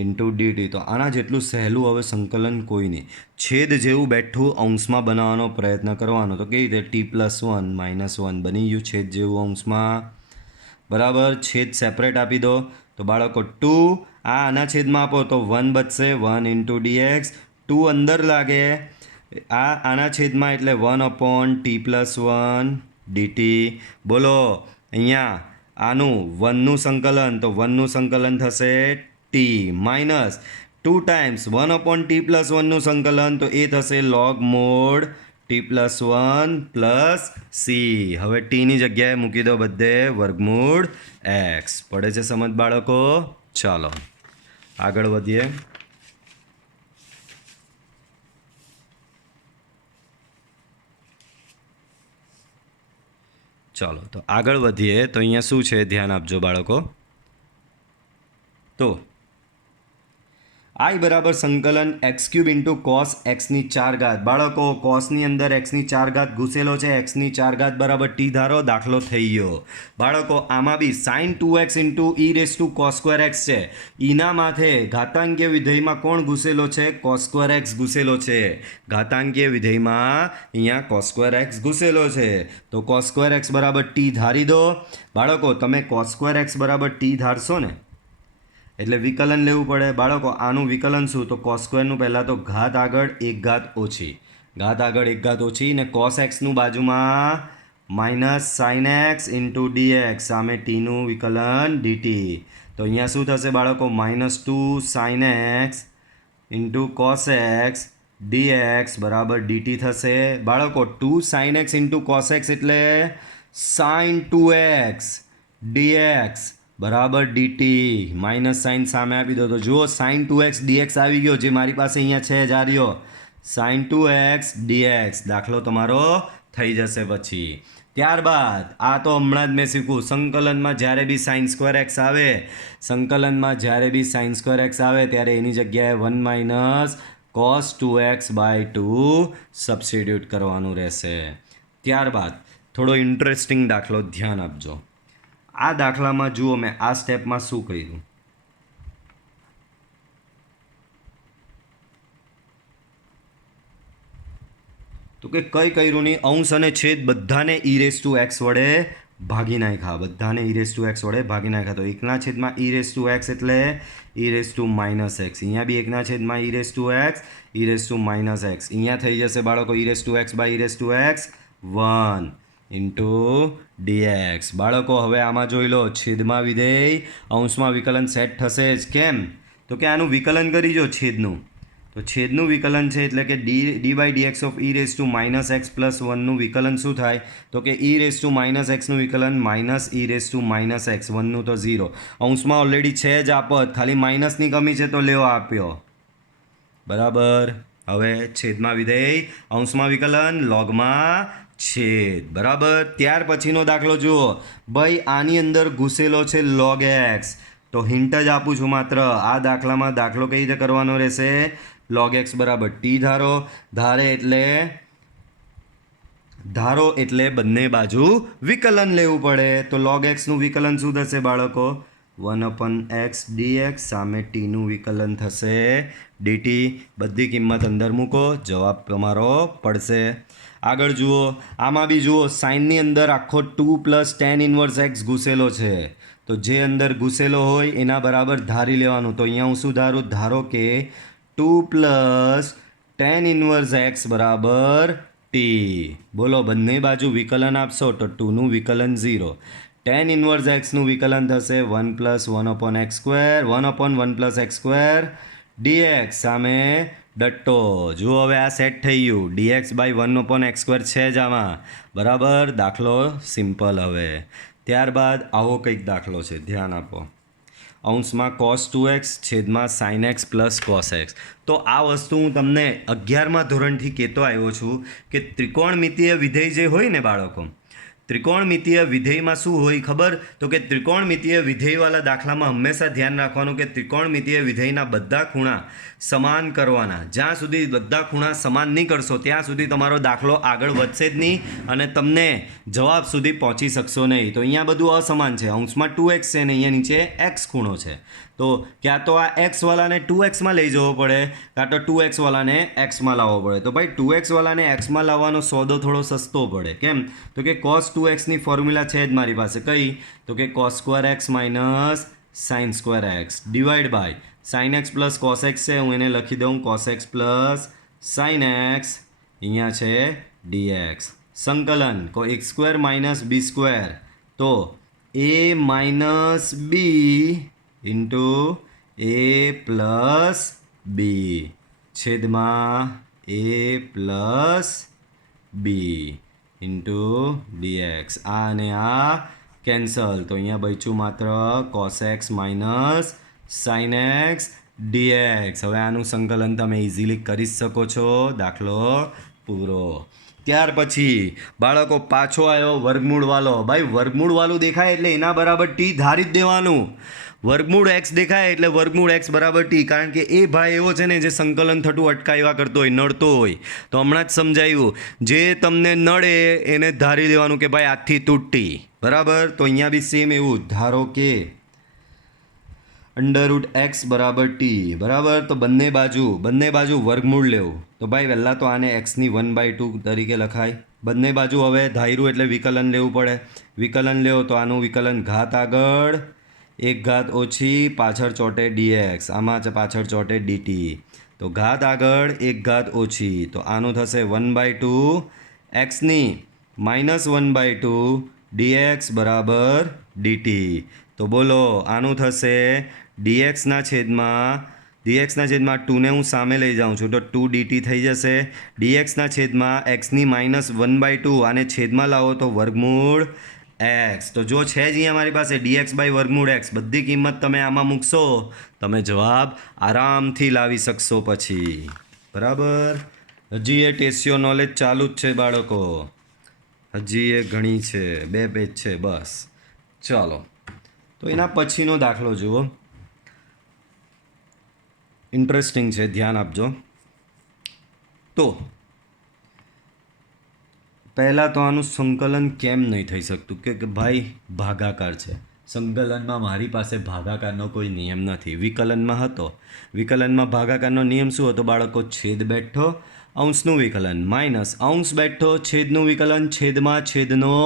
ઇન્ટુ ડીટી. તો આના જેટલું સહેલું હવે સંકલન કોઈ નહીં. છેદ જેવું બેઠું અંશમાં બનાવવાનો પ્રયત્ન કરવાનો. તો કેવી રીતે? ટી પ્લસ 1 માઇનસ 1 બની ગયું છેદ જેવું અંશમાં. બરાબર. છેદ સેપરેટ આપી દો તો બાળકો 2 આના છેદમાં આપો તો 1 બચશે 1 ઇન્ટુ ડીએક્સ. 2 અંદર લાગે આના છેદમાં એટલે 1/t પ્લસ 1 ડીટી. બોલો અહીંયા આનું 1નું સંકલન, તો 1નું સંકલન થશે t minus 2 times 1/t plus 1નું સંકલન તો એ થશે log mod t plus 1 plus c. હવે ટીની જગ્યાએ મૂકી દો બધે વર્ગમૂળ એક્સ. પડે છે સમજ બાળકો? ચાલો આગળ વધીએ. ચાલો તો આગળ વધીએ. તો અહીંયા શું છે ધ્યાન આપજો બાળકો. તો આઈ બરાબર સંકલન એક્સ ક્યુબ ઇન્ટુ કોસ એક્સની 4 ઘાત. બાળકો કોસની અંદર એક્સની 4 ઘાત ઘૂસેલો છે. એક્સની 4 ઘાત બરાબર ટી ધારો, દાખલો થઈ ગયો. બાળકો આમાં b sine 2x into e raise to cos square x છે. ઈના માથે ઘાતાંકીય વિધેયમાં કોણ ઘૂસેલો છે? કોસ સ્ક્વેર એક્સ ઘૂસેલો છે. ઘાતાંકીય વિધેયમાં અહીંયા કોસ સ્ક્વેર એક્સ ઘૂસેલો છે. તો કોસ સ્ક્વેર એક્સ બરાબર ટી ધારી દો. બાળકો તમે કોસ સ્ક્વેર એક્સ બરાબર ટી ધારશો ને એટલે વિકલન લેવું પડે. બાળકો આનું વિકલન શું? તો કોસ સ્ક્વેરનું પહેલાં તો ઘાત આગળ એક ઘાત ઓછી, ઘાત આગળ એક ઘાત ઓછી, ને કોસ એક્સનું બાજુમાં minus sine x into dx, સામે ટીનું વિકલન ડીટી. તો અહીંયા શું થશે બાળકો? -2 sine x into cos x dx બરાબર ડીટી થશે. બાળકો 2 sine x into cos x એટલે સાઇન 2x ડીએક્સ બરાબર ડીટી. માઇનસ સાઇન સામે આપી દો તો જુઓ સાઇન 2x dx આવી ગયો, જે મારી પાસે અહીંયા છે જ આ રહ્યો સાઇન 2x dx. દાખલો તમારો થઈ જશે. પછી ત્યારબાદ આ તો હમણાં જ મેં શીખવું, સંકલનમાં જ્યારે બી સાઇન સ્ક્વેર એક્સ આવે, સંકલનમાં જ્યારે બી સાઇન સ્ક્વેર એક્સ આવે ત્યારે એની જગ્યાએ 1 માઇનસ કોસ 2x/2 સબસ્ટિટ્યૂટ કરવાનું રહેશે. ત્યારબાદ થોડો ઇન્ટરેસ્ટિંગ દાખલો ધ્યાન આપજો. આ દાખલામાં જુઓ મેં આ સ્ટેપમાં શું કર્યું. તો કે કંઈ કર્યું નહીં, અંશ અને છેદ બધાને ઈ રેસ ટુ એક્સ વડે ભાગી નાખ્યા. બધાને ઈ રેસ ટુ એક્સ વડે ભાગી નાખ્યા. તો એકના છેદમાં ઈ રેસ ટુ એક્સ એટલે e raise to minus x. અહીંયા બી એકના છેદમાં e raise to x, e raise to minus x. અહીંયા થઈ જશે બાળકો e raise to x by e raise to x 1 into dx. બાળકો હવે આમાં જોઈ લો, છેદમાં વિધેય અંશમાં વિકલન સેટ થશે જ. કેમ? તો કે આનું વિકલન કરી જો છેદનું. તો છેદનું વિકલન છે એટલે કે d by dx of e raise to minus x plus 1નું વિકલન શું થાય? તો કે ઈ રેસ ટુ માઇનસ એક્સનું વિકલન minus e raise to minus x. 1નું તો 0. અંશમાં ઓલરેડી છે જ આપત, ખાલી માઇનસની કમી છે તો લેવો આપ્યો. બરાબર. હવે છેદમાં વિધેય અંશમાં વિકલન લોગમાં છેદ. બરાબર. ત્યાર પછીનો દાખલો જુઓ. ભાઈ આની અંદર ઘૂસેલો છે log x. તો હિન્ટ જ આપું છું માત્ર. આ દાખલામાં દાખલો કઈ રીતે કરવાનો રહેશે? log x બરાબર ટી ધારો. ધારો એટલે બંને બાજુ વિકલન લેવું પડે. તો log x નું વિકલન શું થશે બાળકો? 1/x dx, સામે ટીનું વિકલન થશે dt. બધી કિંમત અંદર મૂકો, જવાબ તમારો પડશે. આગળ જુઓ, આમાં બી જુઓ, સાઇનની અંદર આખો 2 + tan ઇન્વર્સ એક્સ ઘૂસેલો છે. તો જે અંદર ઘૂસેલો હોય એના બરાબર ધારી લેવાનું. તો અહીંયા હું શું ધારું? ધારો કે 2 + tan ઇન્વર્સ એક્સ બરાબર ટી. બોલો, બંને બાજુ વિકલન આપશો તો 2નું વિકલન 0. tan ઇન્વર્સ એક્સનું વિકલન થશે 1 + 1/x², 1/1 + x² dx, સામે ડટ્ટો. જુઓ હવે આ સેટ થઈ ગયું. dx બાય 1/x² છે જ આમાં. બરાબર. દાખલો સિમ્પલ. હવે ત્યારબાદ આવો કંઈક દાખલો છે, ધ્યાન આપો. અંશમાં cos 2x છેદમાં sin x plus cos x. તો આ વસ્તુ હું તમને 11મા ધોરણથી કહેતો આવ્યો છું કે ત્રિકોણમિતીય વિધેય જે હોય ને બાળકો, ત્રિકોણમિતીય વિધેયમાં શું હોય ખબર? તો કે ત્રિકોણમિતીય વિધેયવાળા દાખલામાં હંમેશા ધ્યાન રાખવાનું કે ત્રિકોણમિતીય વિધેયના બધા ખૂણા સમાન કરવાના. જ્યાં સુધી બધા ખૂણા સમાન નહીં કરશો ત્યાં સુધી તમારો દાખલો આગળ વધશે જ નહીં અને તમને જવાબ સુધી પહોંચી શકશો નહીં. તો અહીંયા બધું અસમાન છે. અંશમાં 2x છે ને અહીંયા નીચે x ખૂણો છે. તો ક્યાં તો આ x વાળાને 2xમાં લઈ જવો પડે, કાં તો 2x વાળાને xમાં લાવવો પડે. તો ભાઈ 2x વાળાને xમાં લાવવાનો સોદો થોડો સસ્તો પડે. કેમ? તો કે cos 2xની ફોર્મ્યુલા છે જ મારી પાસે. કઈ? તો કે cos square x minus sin square x divide by sin x plus cos x છે, હું એને લખી દઉં cos x plus sin x, અહીંયા છે dx. સંકલન કો x² માઇનસ b², તો a minus b into a plus b છેદમાં a plus b into dx. આ અને આ કેન્સલ. તો અહીંયા બચ્યું માત્ર cos x minus sin x dx. હવે આનું સંકલન તમે ઇઝીલી કરી શકો છો. દાખલો પૂરો. ત્યાર પછી બાળકો પાછો આવ્યો વર્ગમૂળવાળો. ભાઈ વર્ગમૂળવાળું દેખાય એટલે એના બરાબર ટી ધારી જ દેવાનું. વર્ગમૂળ એક્સ દેખાય એટલે વર્ગમૂળ એક્સ બરાબર ટી, કારણ કે એ ભાઈ એવો છે ને જે સંકલન થતું અટકાવ્યા કરતો હોય, નડતો હોય. તો હમણાં જ સમજાવ્યું, જે તમને નડે એને ધારી દેવાનું કે ભાઈ આજથી તૂટી, બરાબર. તો અહીંયા બી સેમ એવું, ધારો કે √x બરાબર ટી, બરાબર. તો બંને બાજુ વર્ગમૂળ લેવું. તો ભાઈ પહેલાં તો આને એક્સની 1/2 તરીકે લખાય. બંને બાજુ હવે ધાર્યું એટલે વિકલન લેવું પડે. વિકલન લેવો તો આનું વિકલન ઘાત આગળ 1 ઘાત ઓછી પાછળ ચોટે dx, આમાં પાછળ ચોટે dt. તો ઘાત આગળ 1 ઘાત ઓછી, તો આનું થશે 1/2 એક્સની -1/2 dx બરાબર dt. તો બોલો આનું થશે dxના છેદમાં 2 ને હું સામે લઈ જાઉં છું તો 2 dt થઈ જશે. dxના છેદમાં એક્સની -1/2 આને છેદમાં લાવો તો વર્ગમૂળ એક્સ. તો જો છે જ અહીંયા મારી પાસે dx/વર્ગમૂળ એક્સ, બધી કિંમત તમે આમાં મૂકશો, તમે જવાબ આરામથી લાવી શકશો પછી, બરાબર. હજી એ ટેસ્યો નોલેજ ચાલુ જ છે બાળકો, હજી એ ઘણી છે, 2 પેજ છે બસ. ચાલો, તો એના પછીનો દાખલો જુઓ, ઇન્ટરેસ્ટિંગ છે, ધ્યાન આપજો. તો પહેલાં તો આનું સંકલન કેમ નહીં થઈ શકતું કે ભાઈ ભાગાકાર છે. સંકલનમાં મારી પાસે ભાગાકારનો કોઈ નિયમ નથી, વિકલનમાં હતો. વિકલનમાં ભાગાકારનો નિયમ શું હતો બાળકો? છેદ બેઠો અંશનું વિકલન માઇનસ અંશ બેઠો છેદનું વિકલન છેદમાં છેદનો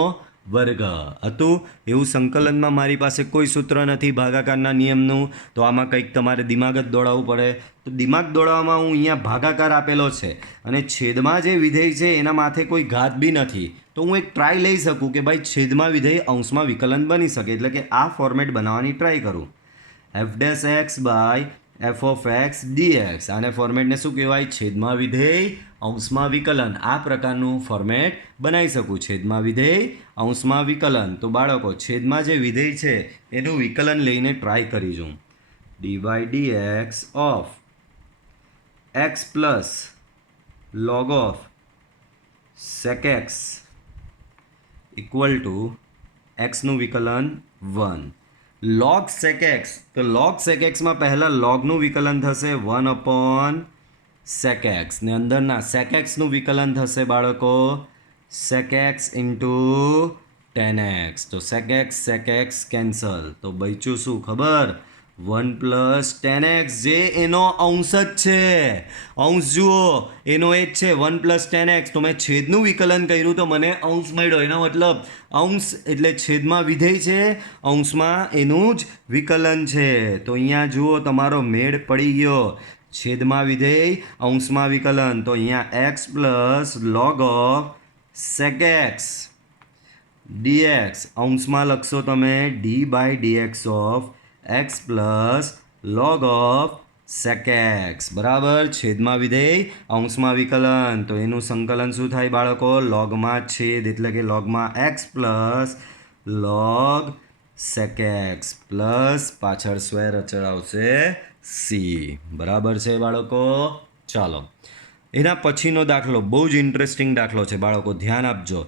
વર્ગ હતું. એવું સંકલનમાં મારી પાસે કોઈ સૂત્ર નથી ભાગાકારના નિયમનું. તો આમાં કંઈક તમારે દિમાગ જ દોડાવવું પડે. તો દિમાગ દોડાવવામાં હું અહીંયા ભાગાકાર આપેલો છે અને છેદમાં જે વિધેય છે એના માથે કોઈ ઘાત બી નથી. તો હું એક ટ્રાય લઈ શકું કે ભાઈ છેદમાં વિધેય અંશમાં વિકલન બની શકે, એટલે કે આ ફોર્મેટ બનાવવાની ટ્રાય કરું. f'(x/f(x) dx, આને ફોર્મેટને શું કહેવાય? છેદમાં વિધેય અંશમાં વિકલન. આ પ્રકારનું ફોર્મેટ બનાવી શકું, છેદમાં વિધેય અંશમાં વિકલન. તો બાળકો છેદમાં જે વિધેય છે એનું વિકલન લઈને ટ્રાય કરી જોઉં. dy/dx of x plus log of sec x equal to x નું વિકલન 1. log sec x, તો log sec x માં પહેલાં logનું વિકલન થશે 1/sec x ને અંદરના sec x નું વિકલન થશે બાળકો sec x into tan x. તો sec x કેન્સલ, તો બચ્યું શું ખબર? 1 + tan x, જે એનો અંશ જ છે. અંશ જુઓ એનો એ જ છે 1 + tan x. તો મેં છેદનું વિકલન કર્યું તો મને અંશ મળ્યો. એનો મતલબ અંશ એટલે છેદમાં વિધેય છે, અંશમાં એનું જ વિકલન છે. તો અહીંયા જુઓ તમારો મેળ પડી ગયો. છેદમાં વિધેય અંશમાં વિકલન, તો અહીંયા x + log of sec x dx, અંશમાં લખશો તમે d/dx of x plus log of sec x, બરાબર. છેદમાં વિધેય અંશમાં વિકલન, તો એનું સંકલન શું થાય બાળકો? લોગમાં છેદ એટલે કે લોગમાં x plus log sec x plus પાછળ સ્ક્વેર અચળ આવશે c, બરાબર છે બાળકો. ચાલો, એના પછીનો દાખલો બહુ જ ઇન્ટરેસ્ટિંગ દાખલો છે બાળકો, ધ્યાન આપજો.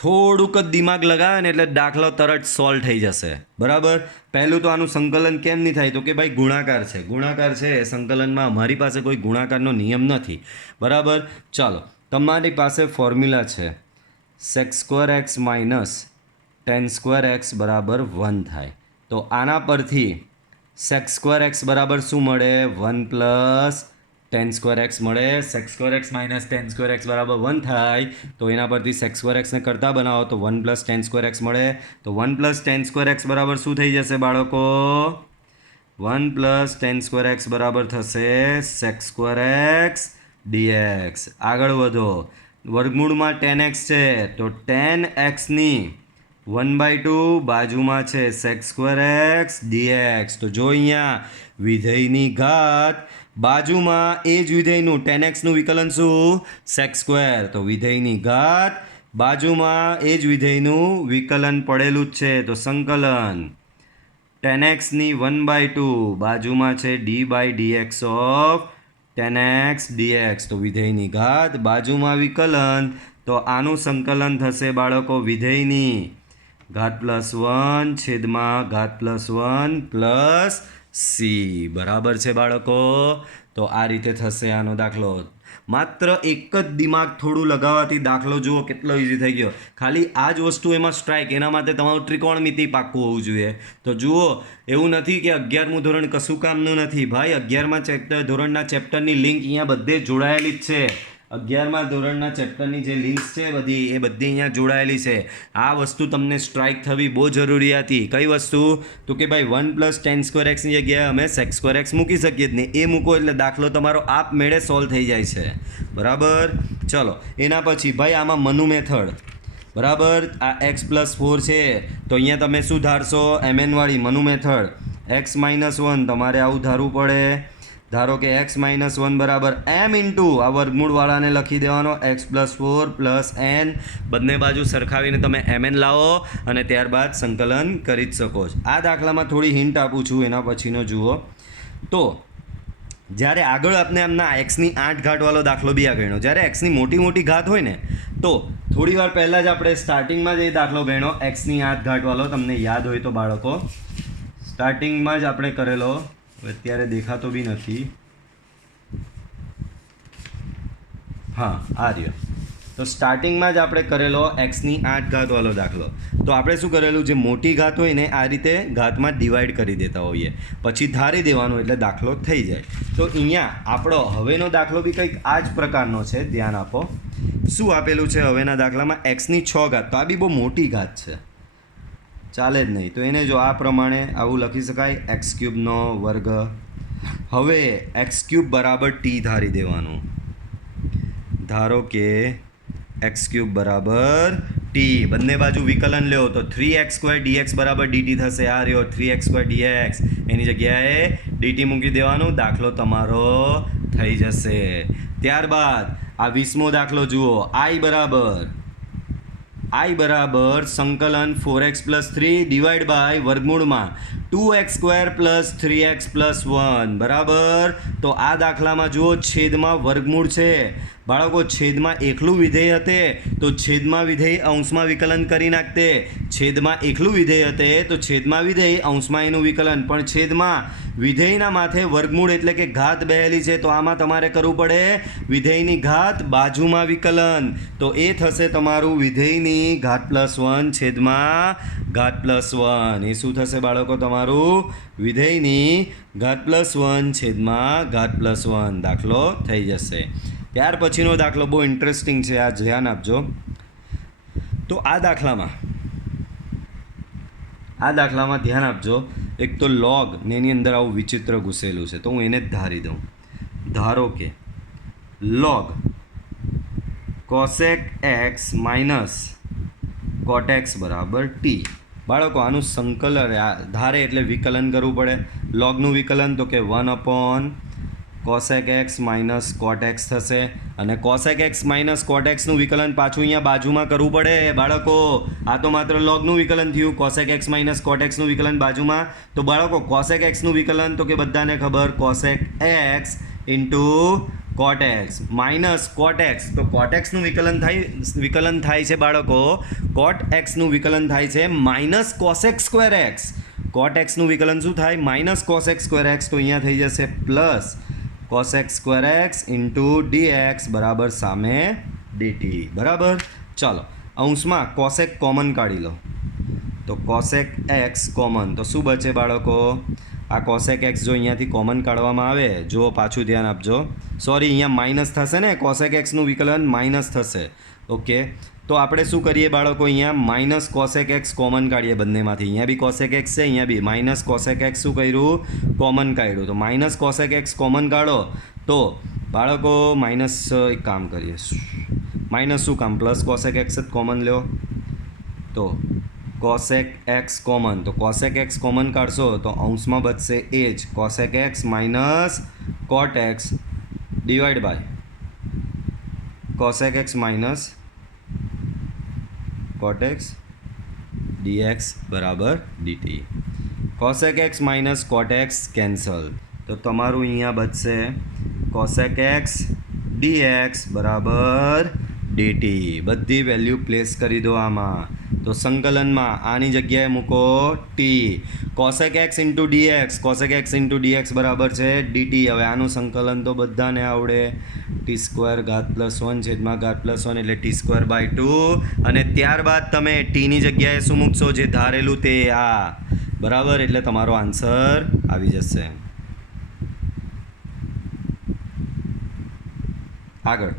થોડુંક જ દિમાગ લગાવે ને એટલે દાખલો તરત સોલ્વ થઈ જશે, બરાબર. પહેલું તો આનું સંકલન કેમ નહીં થાય? તો કે ભાઈ ગુણાકાર છે. ગુણાકાર છે સંકલનમાં, મારી પાસે કોઈ ગુણાકારનો નિયમ નથી, બરાબર. ચાલો, તમારી પાસે ફોર્મ્યુલા છે sec² x - tan² x બરાબર 1 થાય. તો આના પરથી sec² x બરાબર શું મળે? 1 + tan² x મળે. sec² x - tan² x બરાબર 1 થાય. તો એના પરથી sec² x ને કરતા બનાવો તો 1 + tan² x મળે. તો 1 + tan² x બરાબર શું થઈ જશે બાળકો? 1 + tan² x બરાબર થશે sec² x dx. આગળ વધો, વર્ગમૂળમાં tan x છે તો tan x ની 1/2 બાજુમાં છે sec² x dx. તો જો અહીંયા વિધેયની ઘાત બાજુમાં એ જ વિધેયનું tan x નું વિકલન શું? sec². તો વિધેયની ઘાત બાજુમાં એ જ વિધેયનું વિકલન પડેલું જ છે, તો સંકલન tan x ની 1/2 બાજુમાં છે d/dx of tan x dx. તો વિધેયની ઘાત બાજુમાં વિકલન, તો આનું સંકલન થશે બાળકો વિધેયની ઘાત પ્લસ 1 છેદમાં ઘાત પ્લસ 1 પ્લસ સી બરાબર છે બાળકો. તો આ રીતે થશે આનો દાખલો. માત્ર એક જ દિમાગ થોડું લગાવવાથી દાખલો જુઓ કેટલો ઇઝી થઈ ગયો. ખાલી આ જ વસ્તુ એમાં સ્ટ્રાઇક, એના માટે તમારું ત્રિકોણમિતિ પાક્કું હોવું જોઈએ. તો જુઓ, એવું નથી કે 11મું ધોરણ કશું કામનું નથી ભાઈ. 11મા ધોરણના ચેપ્ટરની લિંક અહીંયા બધે જોડાયેલી જ છે. 11મા ધોરણના ચેપ્ટરની જે લિંક્સ છે બધી એ બધી અહીંયા જોડાયેલી છે. આ વસ્તુ તમને સ્ટ્રાઇક થવી બહુ જરૂરી હતી. કઈ વસ્તુ? તો કે ભાઈ 1 + tan² x ની જગ્યાએ અમે sec² x મૂકી શકીએ જ નહીં. એ મૂકો એટલે દાખલો તમારો આપમેળે સોલ્વ થઈ જાય છે. બરાબર. ચલો એના પછી ભાઈ આમાં મનુ મેથડ. બરાબર. આ x + 4 છે તો અહીંયા તમે શું ધારશો? mn વાળી મનુ મેથડ. x - 1 તમારે આવું ધારવું પડે. ધારો કે x - 1 બરાબર m ઇન્ટુ આ વર્ગમૂળવાળાને લખી દેવાનો x + 4 + n. બંને બાજુ સરખાવીને તમે mn લાવો અને ત્યારબાદ સંકલન કરી જ શકો છો. આ દાખલામાં થોડી હિન્ટ આપું છું, એના પછીનો જુઓ. તો જ્યારે આગળ આપણે એમના એક્સની 8 ઘાતવાળો દાખલો બી આ ગણ્યો. જ્યારે એક્સની મોટી મોટી ઘાત હોય ને તો થોડી વાર પહેલાં જ આપણે સ્ટાર્ટિંગમાં જ એ દાખલો ગણ્યો એક્સની 8 ઘાતવાળો. તમને યાદ હોય તો બાળકો સ્ટાર્ટિંગમાં જ આપણે કરેલો. અત્યારે દેખાતો બી નથી. હા, આ રહ્યો. તો સ્ટાર્ટિંગમાં જ આપણે કરેલો એક્સની 8 ઘાતવાળો દાખલો. તો આપણે શું કરેલું? જે મોટી ઘાત હોય ને આ રીતે ઘાતમાં ડિવાઈડ કરી દેતા હોઈએ, પછી ધારી દેવાનું એટલે દાખલો થઈ જાય. તો અહીંયા આપણો હવેનો દાખલો બી કંઈક આ જ પ્રકારનો છે. ધ્યાન આપો. શું આપેલું છે હવેના દાખલામાં? એક્સની 6 ઘાત. તો આ બી બહુ મોટી ઘાત છે, ચાલે જ નહીં. તો એને જો આ પ્રમાણે આવું લખી શકાય, x³ વર્ગ. હવે x³ બરાબર t ધારી દેવાનું. ધારો કે x³ બરાબર t. બંને બાજુ વિકલન લ્યો તો 3x² dx બરાબર dt થશે. આ રહ્યો 3x² dx. એની જગ્યાએ dt મૂકી દેવાનું, દાખલો તમારો થઈ જશે. ત્યારબાદ આ 20મો દાખલો જુઓ. I બરાબર સંકલન 4x + 3 ડિવાઈડ બાય વર્ગમૂળમાં 2x² + 3x + 1 બરાબર. તો આ દાખલામાં જુઓ છેદમાં વર્ગમૂળ છે બાળકો. છેદમાં એકલું વિધેય હતે તો છેદમાં વિધેય અંશમાં વિકલન કરી નાખતે. છેદમાં એકલું વિધેય હતે તો છેદમાં વિધેય અંશમાં એનું વિકલન. પણ છેદમાં વિધેયના માથે વર્ગમૂળ એટલે કે ઘાત બેહેલી છે તો આમાં તમારે કરવું પડે વિધેયની ઘાત બાજુમાં વિકલન. તો એ થશે તમારું વિધેયની ઘાત +1 છેદમાં ઘાત +1. એ શું થશે બાળકો? તમારું વિધેયની ઘાત +1 છેદમાં ઘાત +1 દાખલો થઈ જશે. ત્યાર પછીનો દાખલો બહુ ઇન્ટરેસ્ટિંગ છે, આ ધ્યાન આપજો. તો આ દાખલામાં ધ્યાન આપજો. એક તો લોગ ને એની અંદર આવું વિચિત્ર ઘૂસેલું છે, તો હું એને જ ધારી દઉં. ધારો કે log cosec x - cot x બરાબર t. બાળકો આનું સંકલન ધારે એટલે વિકલન કરવું પડે. લોગનું વિકલન તો કે 1 cosec x - cot x થશે. અને cosec x - cot x નું વિકલન પાછું અહીંયા બાજુમાં કરવું પડે બાળકો. આ તો માત્ર લોગનું વિકલન થયું. cosec x - cot x નું વિકલન બાજુમાં. તો બાળકો cosec x નું વિકલન તો કે બધાને ખબર, cosec x * cot x - cot x. તો cot x નું વિકલન થાય છે બાળકો. cot x નું વિકલન થાય છે -cosec² x. cot x નું વિકલન શું થાય? -cosec² x. તો અહીંયા થઈ જશે પ્લસ cosec² x * dx બરાબર સામે dt બરાબર. ચાલો અંશમાં cosec કોમન કાઢી લો. તો cosec x કોમન, તો શું બચે બાળકો? આ cosec x જો અહીંયાથી કોમન કાઢવામાં આવે, જો પાછું ધ્યાન આપજો. સોરી, અહીંયા માઇનસ થશે ને, cosec x નું વિકલન માઇનસ થશે. ઓકે, તો આપણે શું કરીએ બાળકો? અહીંયા -cosec x કોમન કાઢીએ બંનેમાંથી. અહીંયા બી cosec x છે, અહીંયા બી -cosec x શું કર્યું? કોમન કાઢ્યું. તો -cosec x કોમન કાઢો તો બાળકો એક કામ કરીએ, માઇનસ શું કામ? +cosec x જ કોમન લ્યો. તો cosec x કોમન, તો cosec x કોમન કાઢશો તો અંશમાં બચશે એ જ cosec x - cot x divide by cosec x - cot x dx બરાબર dt. cosec x - cot x cancel, તો તમારું અહીંયા બચશે cosec x dx બરાબર dt. બધી વેલ્યુ પ્લેસ કરી દો આમાં. તો સંકલનમાં આની જગ્યાએ મૂકો t. Cosec x into dx, cosec x into dx બરાબર છે ડીટી. હવે આનું સંકલન તો બધાને આવડે. ટી સ્ક્વેર ઘાત પ્લસ 1 છેદમાં ઘાત પ્લસ 1 એટલે ટી સ્ક્વેર બાય 2. અને ત્યારબાદ તમે ટીની જગ્યાએ શું મૂકશો? જે ધારેલું તે આ. બરાબર, એટલે તમારો આન્સર આવી જશે. આગળ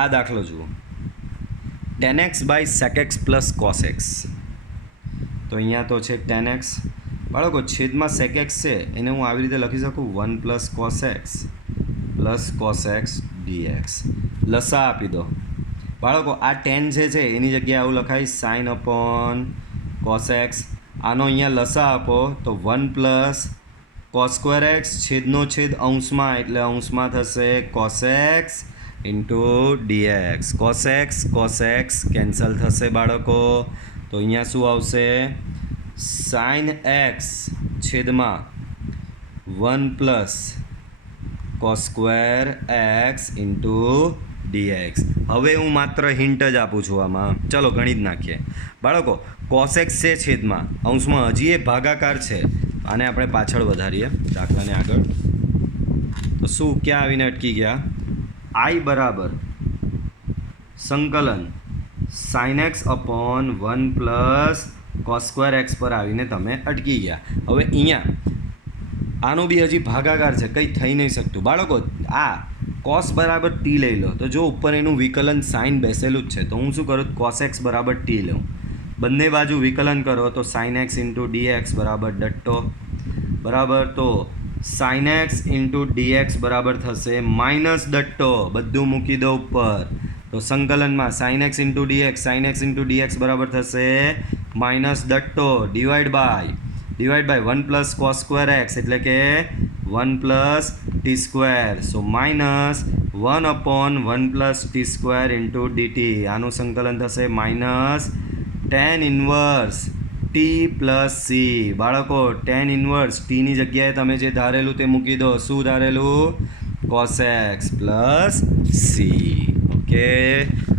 આ દાખલો જુઓ. tan x by sec x plus cos x. તો અહીંયા તો છે tan x. બાળકો છેદમાં sec x છે એને હું આવી રીતે લખી શકું 1 plus cos x plus cos x dx. લસા આપી દો બાળકો. આ tan છે એની જગ્યાએ આવું લખાય sin અપોન cos x. આનો અહીંયા લસા આપો તો 1 પ્લસ cos સ્ક્વેર એક્સ છેદનો છેદ અંશમાં એટલે અંશમાં થશે cos x into dx. cos x cancel થશે બાળકો. તો અહીંયા શું આવશે? sin x છેદમાં 1 plus cos square x into dx. હવે હું માત્ર હિન્ટ જ આપું છું આમાં. ચલો ગણી જ નાખીએ બાળકો. cos x છે છેદમાં અંશમાં, હજી એ ભાગાકાર છે. આને આપણે પાછળ વધારીએ દાખલાને આગળ. તો શું ક્યાં આવીને અટકી ગયા? I બરાબર સંકલન sin x upon 1 plus cos square x પર આવીને તમે અટકી ગયા. હવે અહીંયા આનો બી હજી ભાગાકાર છે, કંઈ થઈ નહીં શકતું બાળકો. આ cos બરાબર t લઈ લો તો જો ઉપર એનું વિકલન sin બેસેલું જ છે તો હું શું કરું? cos x બરાબર t લઉં. બંને બાજુ વિકલન કરો તો sin x ઇન્ટુ dx બરાબર ડટ્ટો. બરાબર, તો sin x ઇન્ટુ dx બરાબર થશે માઇનસ ડટ્ટો. બધું મૂકી દો ઉપર. તો સંકલનમાં sin x ઇન્ટુ dx બરાબર થશે minus ditto divide by 1 plus cos square x એટલે કે 1 plus t square. So minus 1 upon 1 plus t square into dt. આનું સંકલન થશે minus tan inverse t plus c. બાળકો tan ઇન્વર્સ ટીની જગ્યાએ તમે જે ધારેલું તે મૂકી દો. શું ધારેલું? cos x plus c. Okay,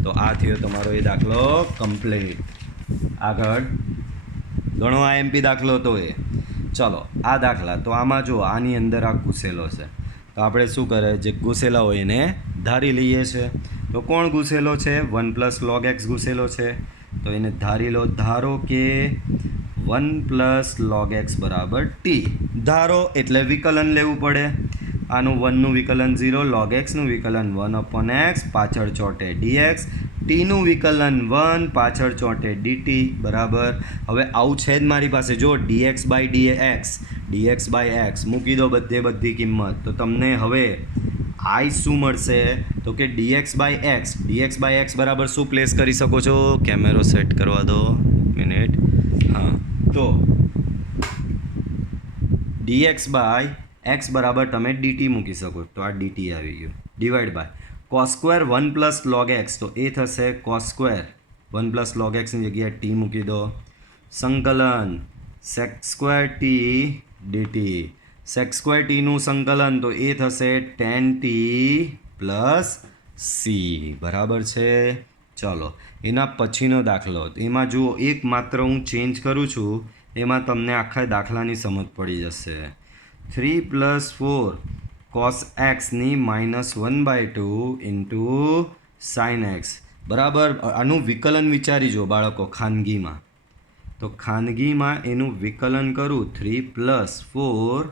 તો આ થયો તમારો એ દાખલો કમ્પ્લીટ. આગળ ઘણો આઈએમપી દાખલો હતો એ. ચલો આ દાખલા તો આમાં જો આની અંદર આ ઘૂસેલો છે તો આપણે શું કરે? જે ઘૂસેલા હોય એને ધારી લઈએ છે. તો કોણ ઘૂસેલો છે? 1 પ્લસ log x ઘૂસેલો છે તો એને ધારી લો. ધારો કે 1 પ્લસ log x બરાબર t. ધારો એટલે વિકલન લેવું પડે. આનું 1નું વિકલન 0, log x નું વિકલન 1 અપોન x, પાછળ ચોટે dx, t નું વિકલન 1, પાછળ ચોટે dt. બરાબર, હવે આવું છે જ મારી પાસે. જો dx બાય x મૂકી દો બધી કિંમત તો તમને હવે I શું મળશે? તો કે dx બાય x બરાબર શું પ્લેસ કરી શકો છો? કેમેરો સેટ કરવા દો મિનિટ. હા, તો dx બાય x બરાબર તમે dt મૂકી શકો. તો આ dt આવી ગયું. Divide by cos square 1 plus log x તો એ થશે cos square 1 plus log x ની જગ્યાએ t મૂકી દો. સંકલન sec square t dt. sec square t નું સંકલન તો એ થશે tan t પ્લસ c. બરાબર છે. ચલો એના પછીનો દાખલો. એમાં જુઓ એક માત્ર હું ચેન્જ કરું છું, એમાં તમને આખા દાખલાની સમજ પડી જશે. 3 પ્લસ 4 cos x ની -1/2 ઇન્ટુ sin x. બરાબર, આનું વિકલન વિચારી જો બાળકો ખાનગીમાં. તો ખાનગીમાં એનું વિકલન કરું 3 પ્લસ 4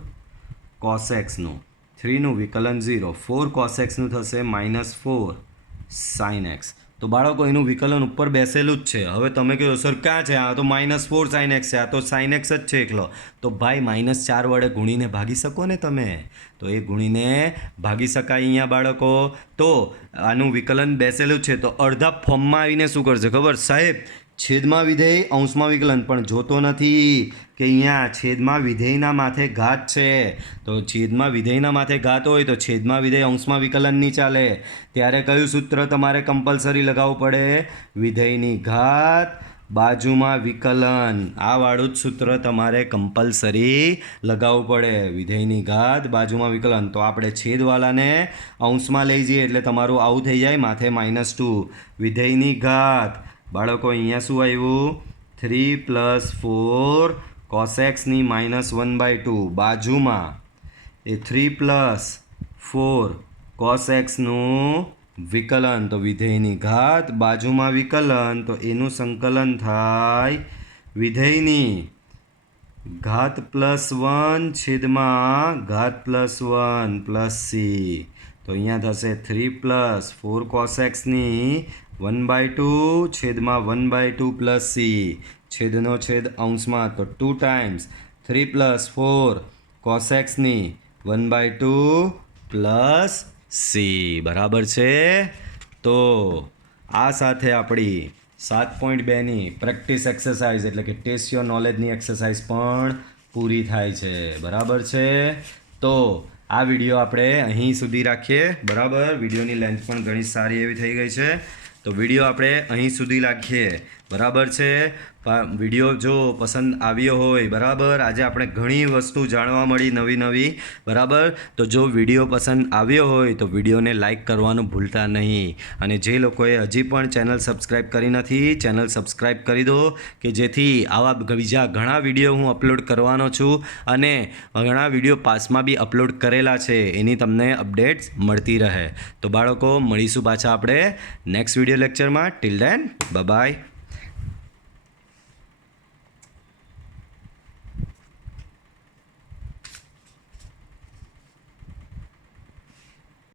cos xનું. 3નું વિકલન 0, 4 cos xનું થશે -4 sin x. તો બાળકો એનું વિકલન ઉપર બેસેલું જ છે. હવે તમે કહો સર ક્યાં છે? આ તો -4 sin x છે, આ તો sin x જ છે એકલો. તો ભાઈ -4 વડે ગુણીને ભાગી શકો ને તમે. તો એ ગુણીને ભાગી શકાય અહીંયા બાળકો. તો આનું વિકલન બેસેલું છે તો અડધા ફોર્મમાં આવીને શું કરશે ખબર? સાહેબ છેદમાં વિધેય અંશમાં વિકલન, પણ જોતો નથી કે અહીંયા છેદમાં વિધેયના માથે ઘાત છે. તો છેદમાં વિધેયના માથે ઘાત હોય તો છેદમાં વિધેય અંશમાં વિકલન નહીં ચાલે. ત્યારે કયું સૂત્ર તમારે કમ્પલસરી લગાવવું પડે? વિધેયની ઘાત બાજુમાં વિકલન. આ વાળું જ સૂત્ર તમારે કમ્પલસરી લગાવવું પડે. વિધેયની ઘાત બાજુમાં વિકલન. તો આપણે છેદવાલાને અંશમાં લઈ જઈએ એટલે તમારું આવું થઈ જાય માથે -2. વિધેયની ઘાત બાળકો અહીંયા શું આવ્યું 3 + 4 કોસેક્સની -1/2 બાજુમાં એ 3 + 4 કોસેક્સનું વિકલન તો વિધેયની ઘાત બાજુમાં વિકલન તો એનું સંકલન થાય વિધેયની ઘાત +1 છેદમાં ઘાત +1 + c તો અહીંયા થશે 3 + 4 કોસેક્સની 1/2 છેદમાં 1/2 + c છેદનો છેદ અંશમાં તો 2 ટાઈમ્સ 3 + 4 કોસેક્સની 1/2 + c બરાબર છે. તો આ સાથે આપણી 7.2ની પ્રેક્ટિસ એક્સરસાઇઝ એટલે કે ટેસ્ટ યોર નોલેજની એક્સરસાઇઝ પણ પૂરી થાય છે. બરાબર છે. તો આ વિડીયો આપણે અહીં સુધી રાખીએ. બરાબર, વિડીયોની લેન્થ પણ ઘણી સારી એવી થઈ ગઈ છે. તો વિડીયો આપણે અહીં સુધી રાખીએ. બરાબર છે. વિડીયો જો પસંદ આવ્યો હોય, બરાબર, આજે આપણે ઘણી વસ્તુ જાણવા મળી નવી. બરાબર, તો જો વિડીયો પસંદ આવ્યો હોય તો વિડીયોને લાઈક કરવાનું ભૂલતા નહીં. અને જે લોકોએ હજી પણ ચેનલ સબસ્ક્રાઈબ કરી નથી, ચેનલ સબસ્ક્રાઈબ કરી દો કે જેથી આવા બીજા ઘણા વિડીયો હું અપલોડ કરવાનો છું અને ઘણા વિડીયો પાસમાં બી અપલોડ કરેલા છે એની તમને અપડેટ્સ મળતી રહે. તો બાળકો મળીશું પાછા આપણે નેક્સ્ટ વિડીયો લેક્ચરમાં. Till then by.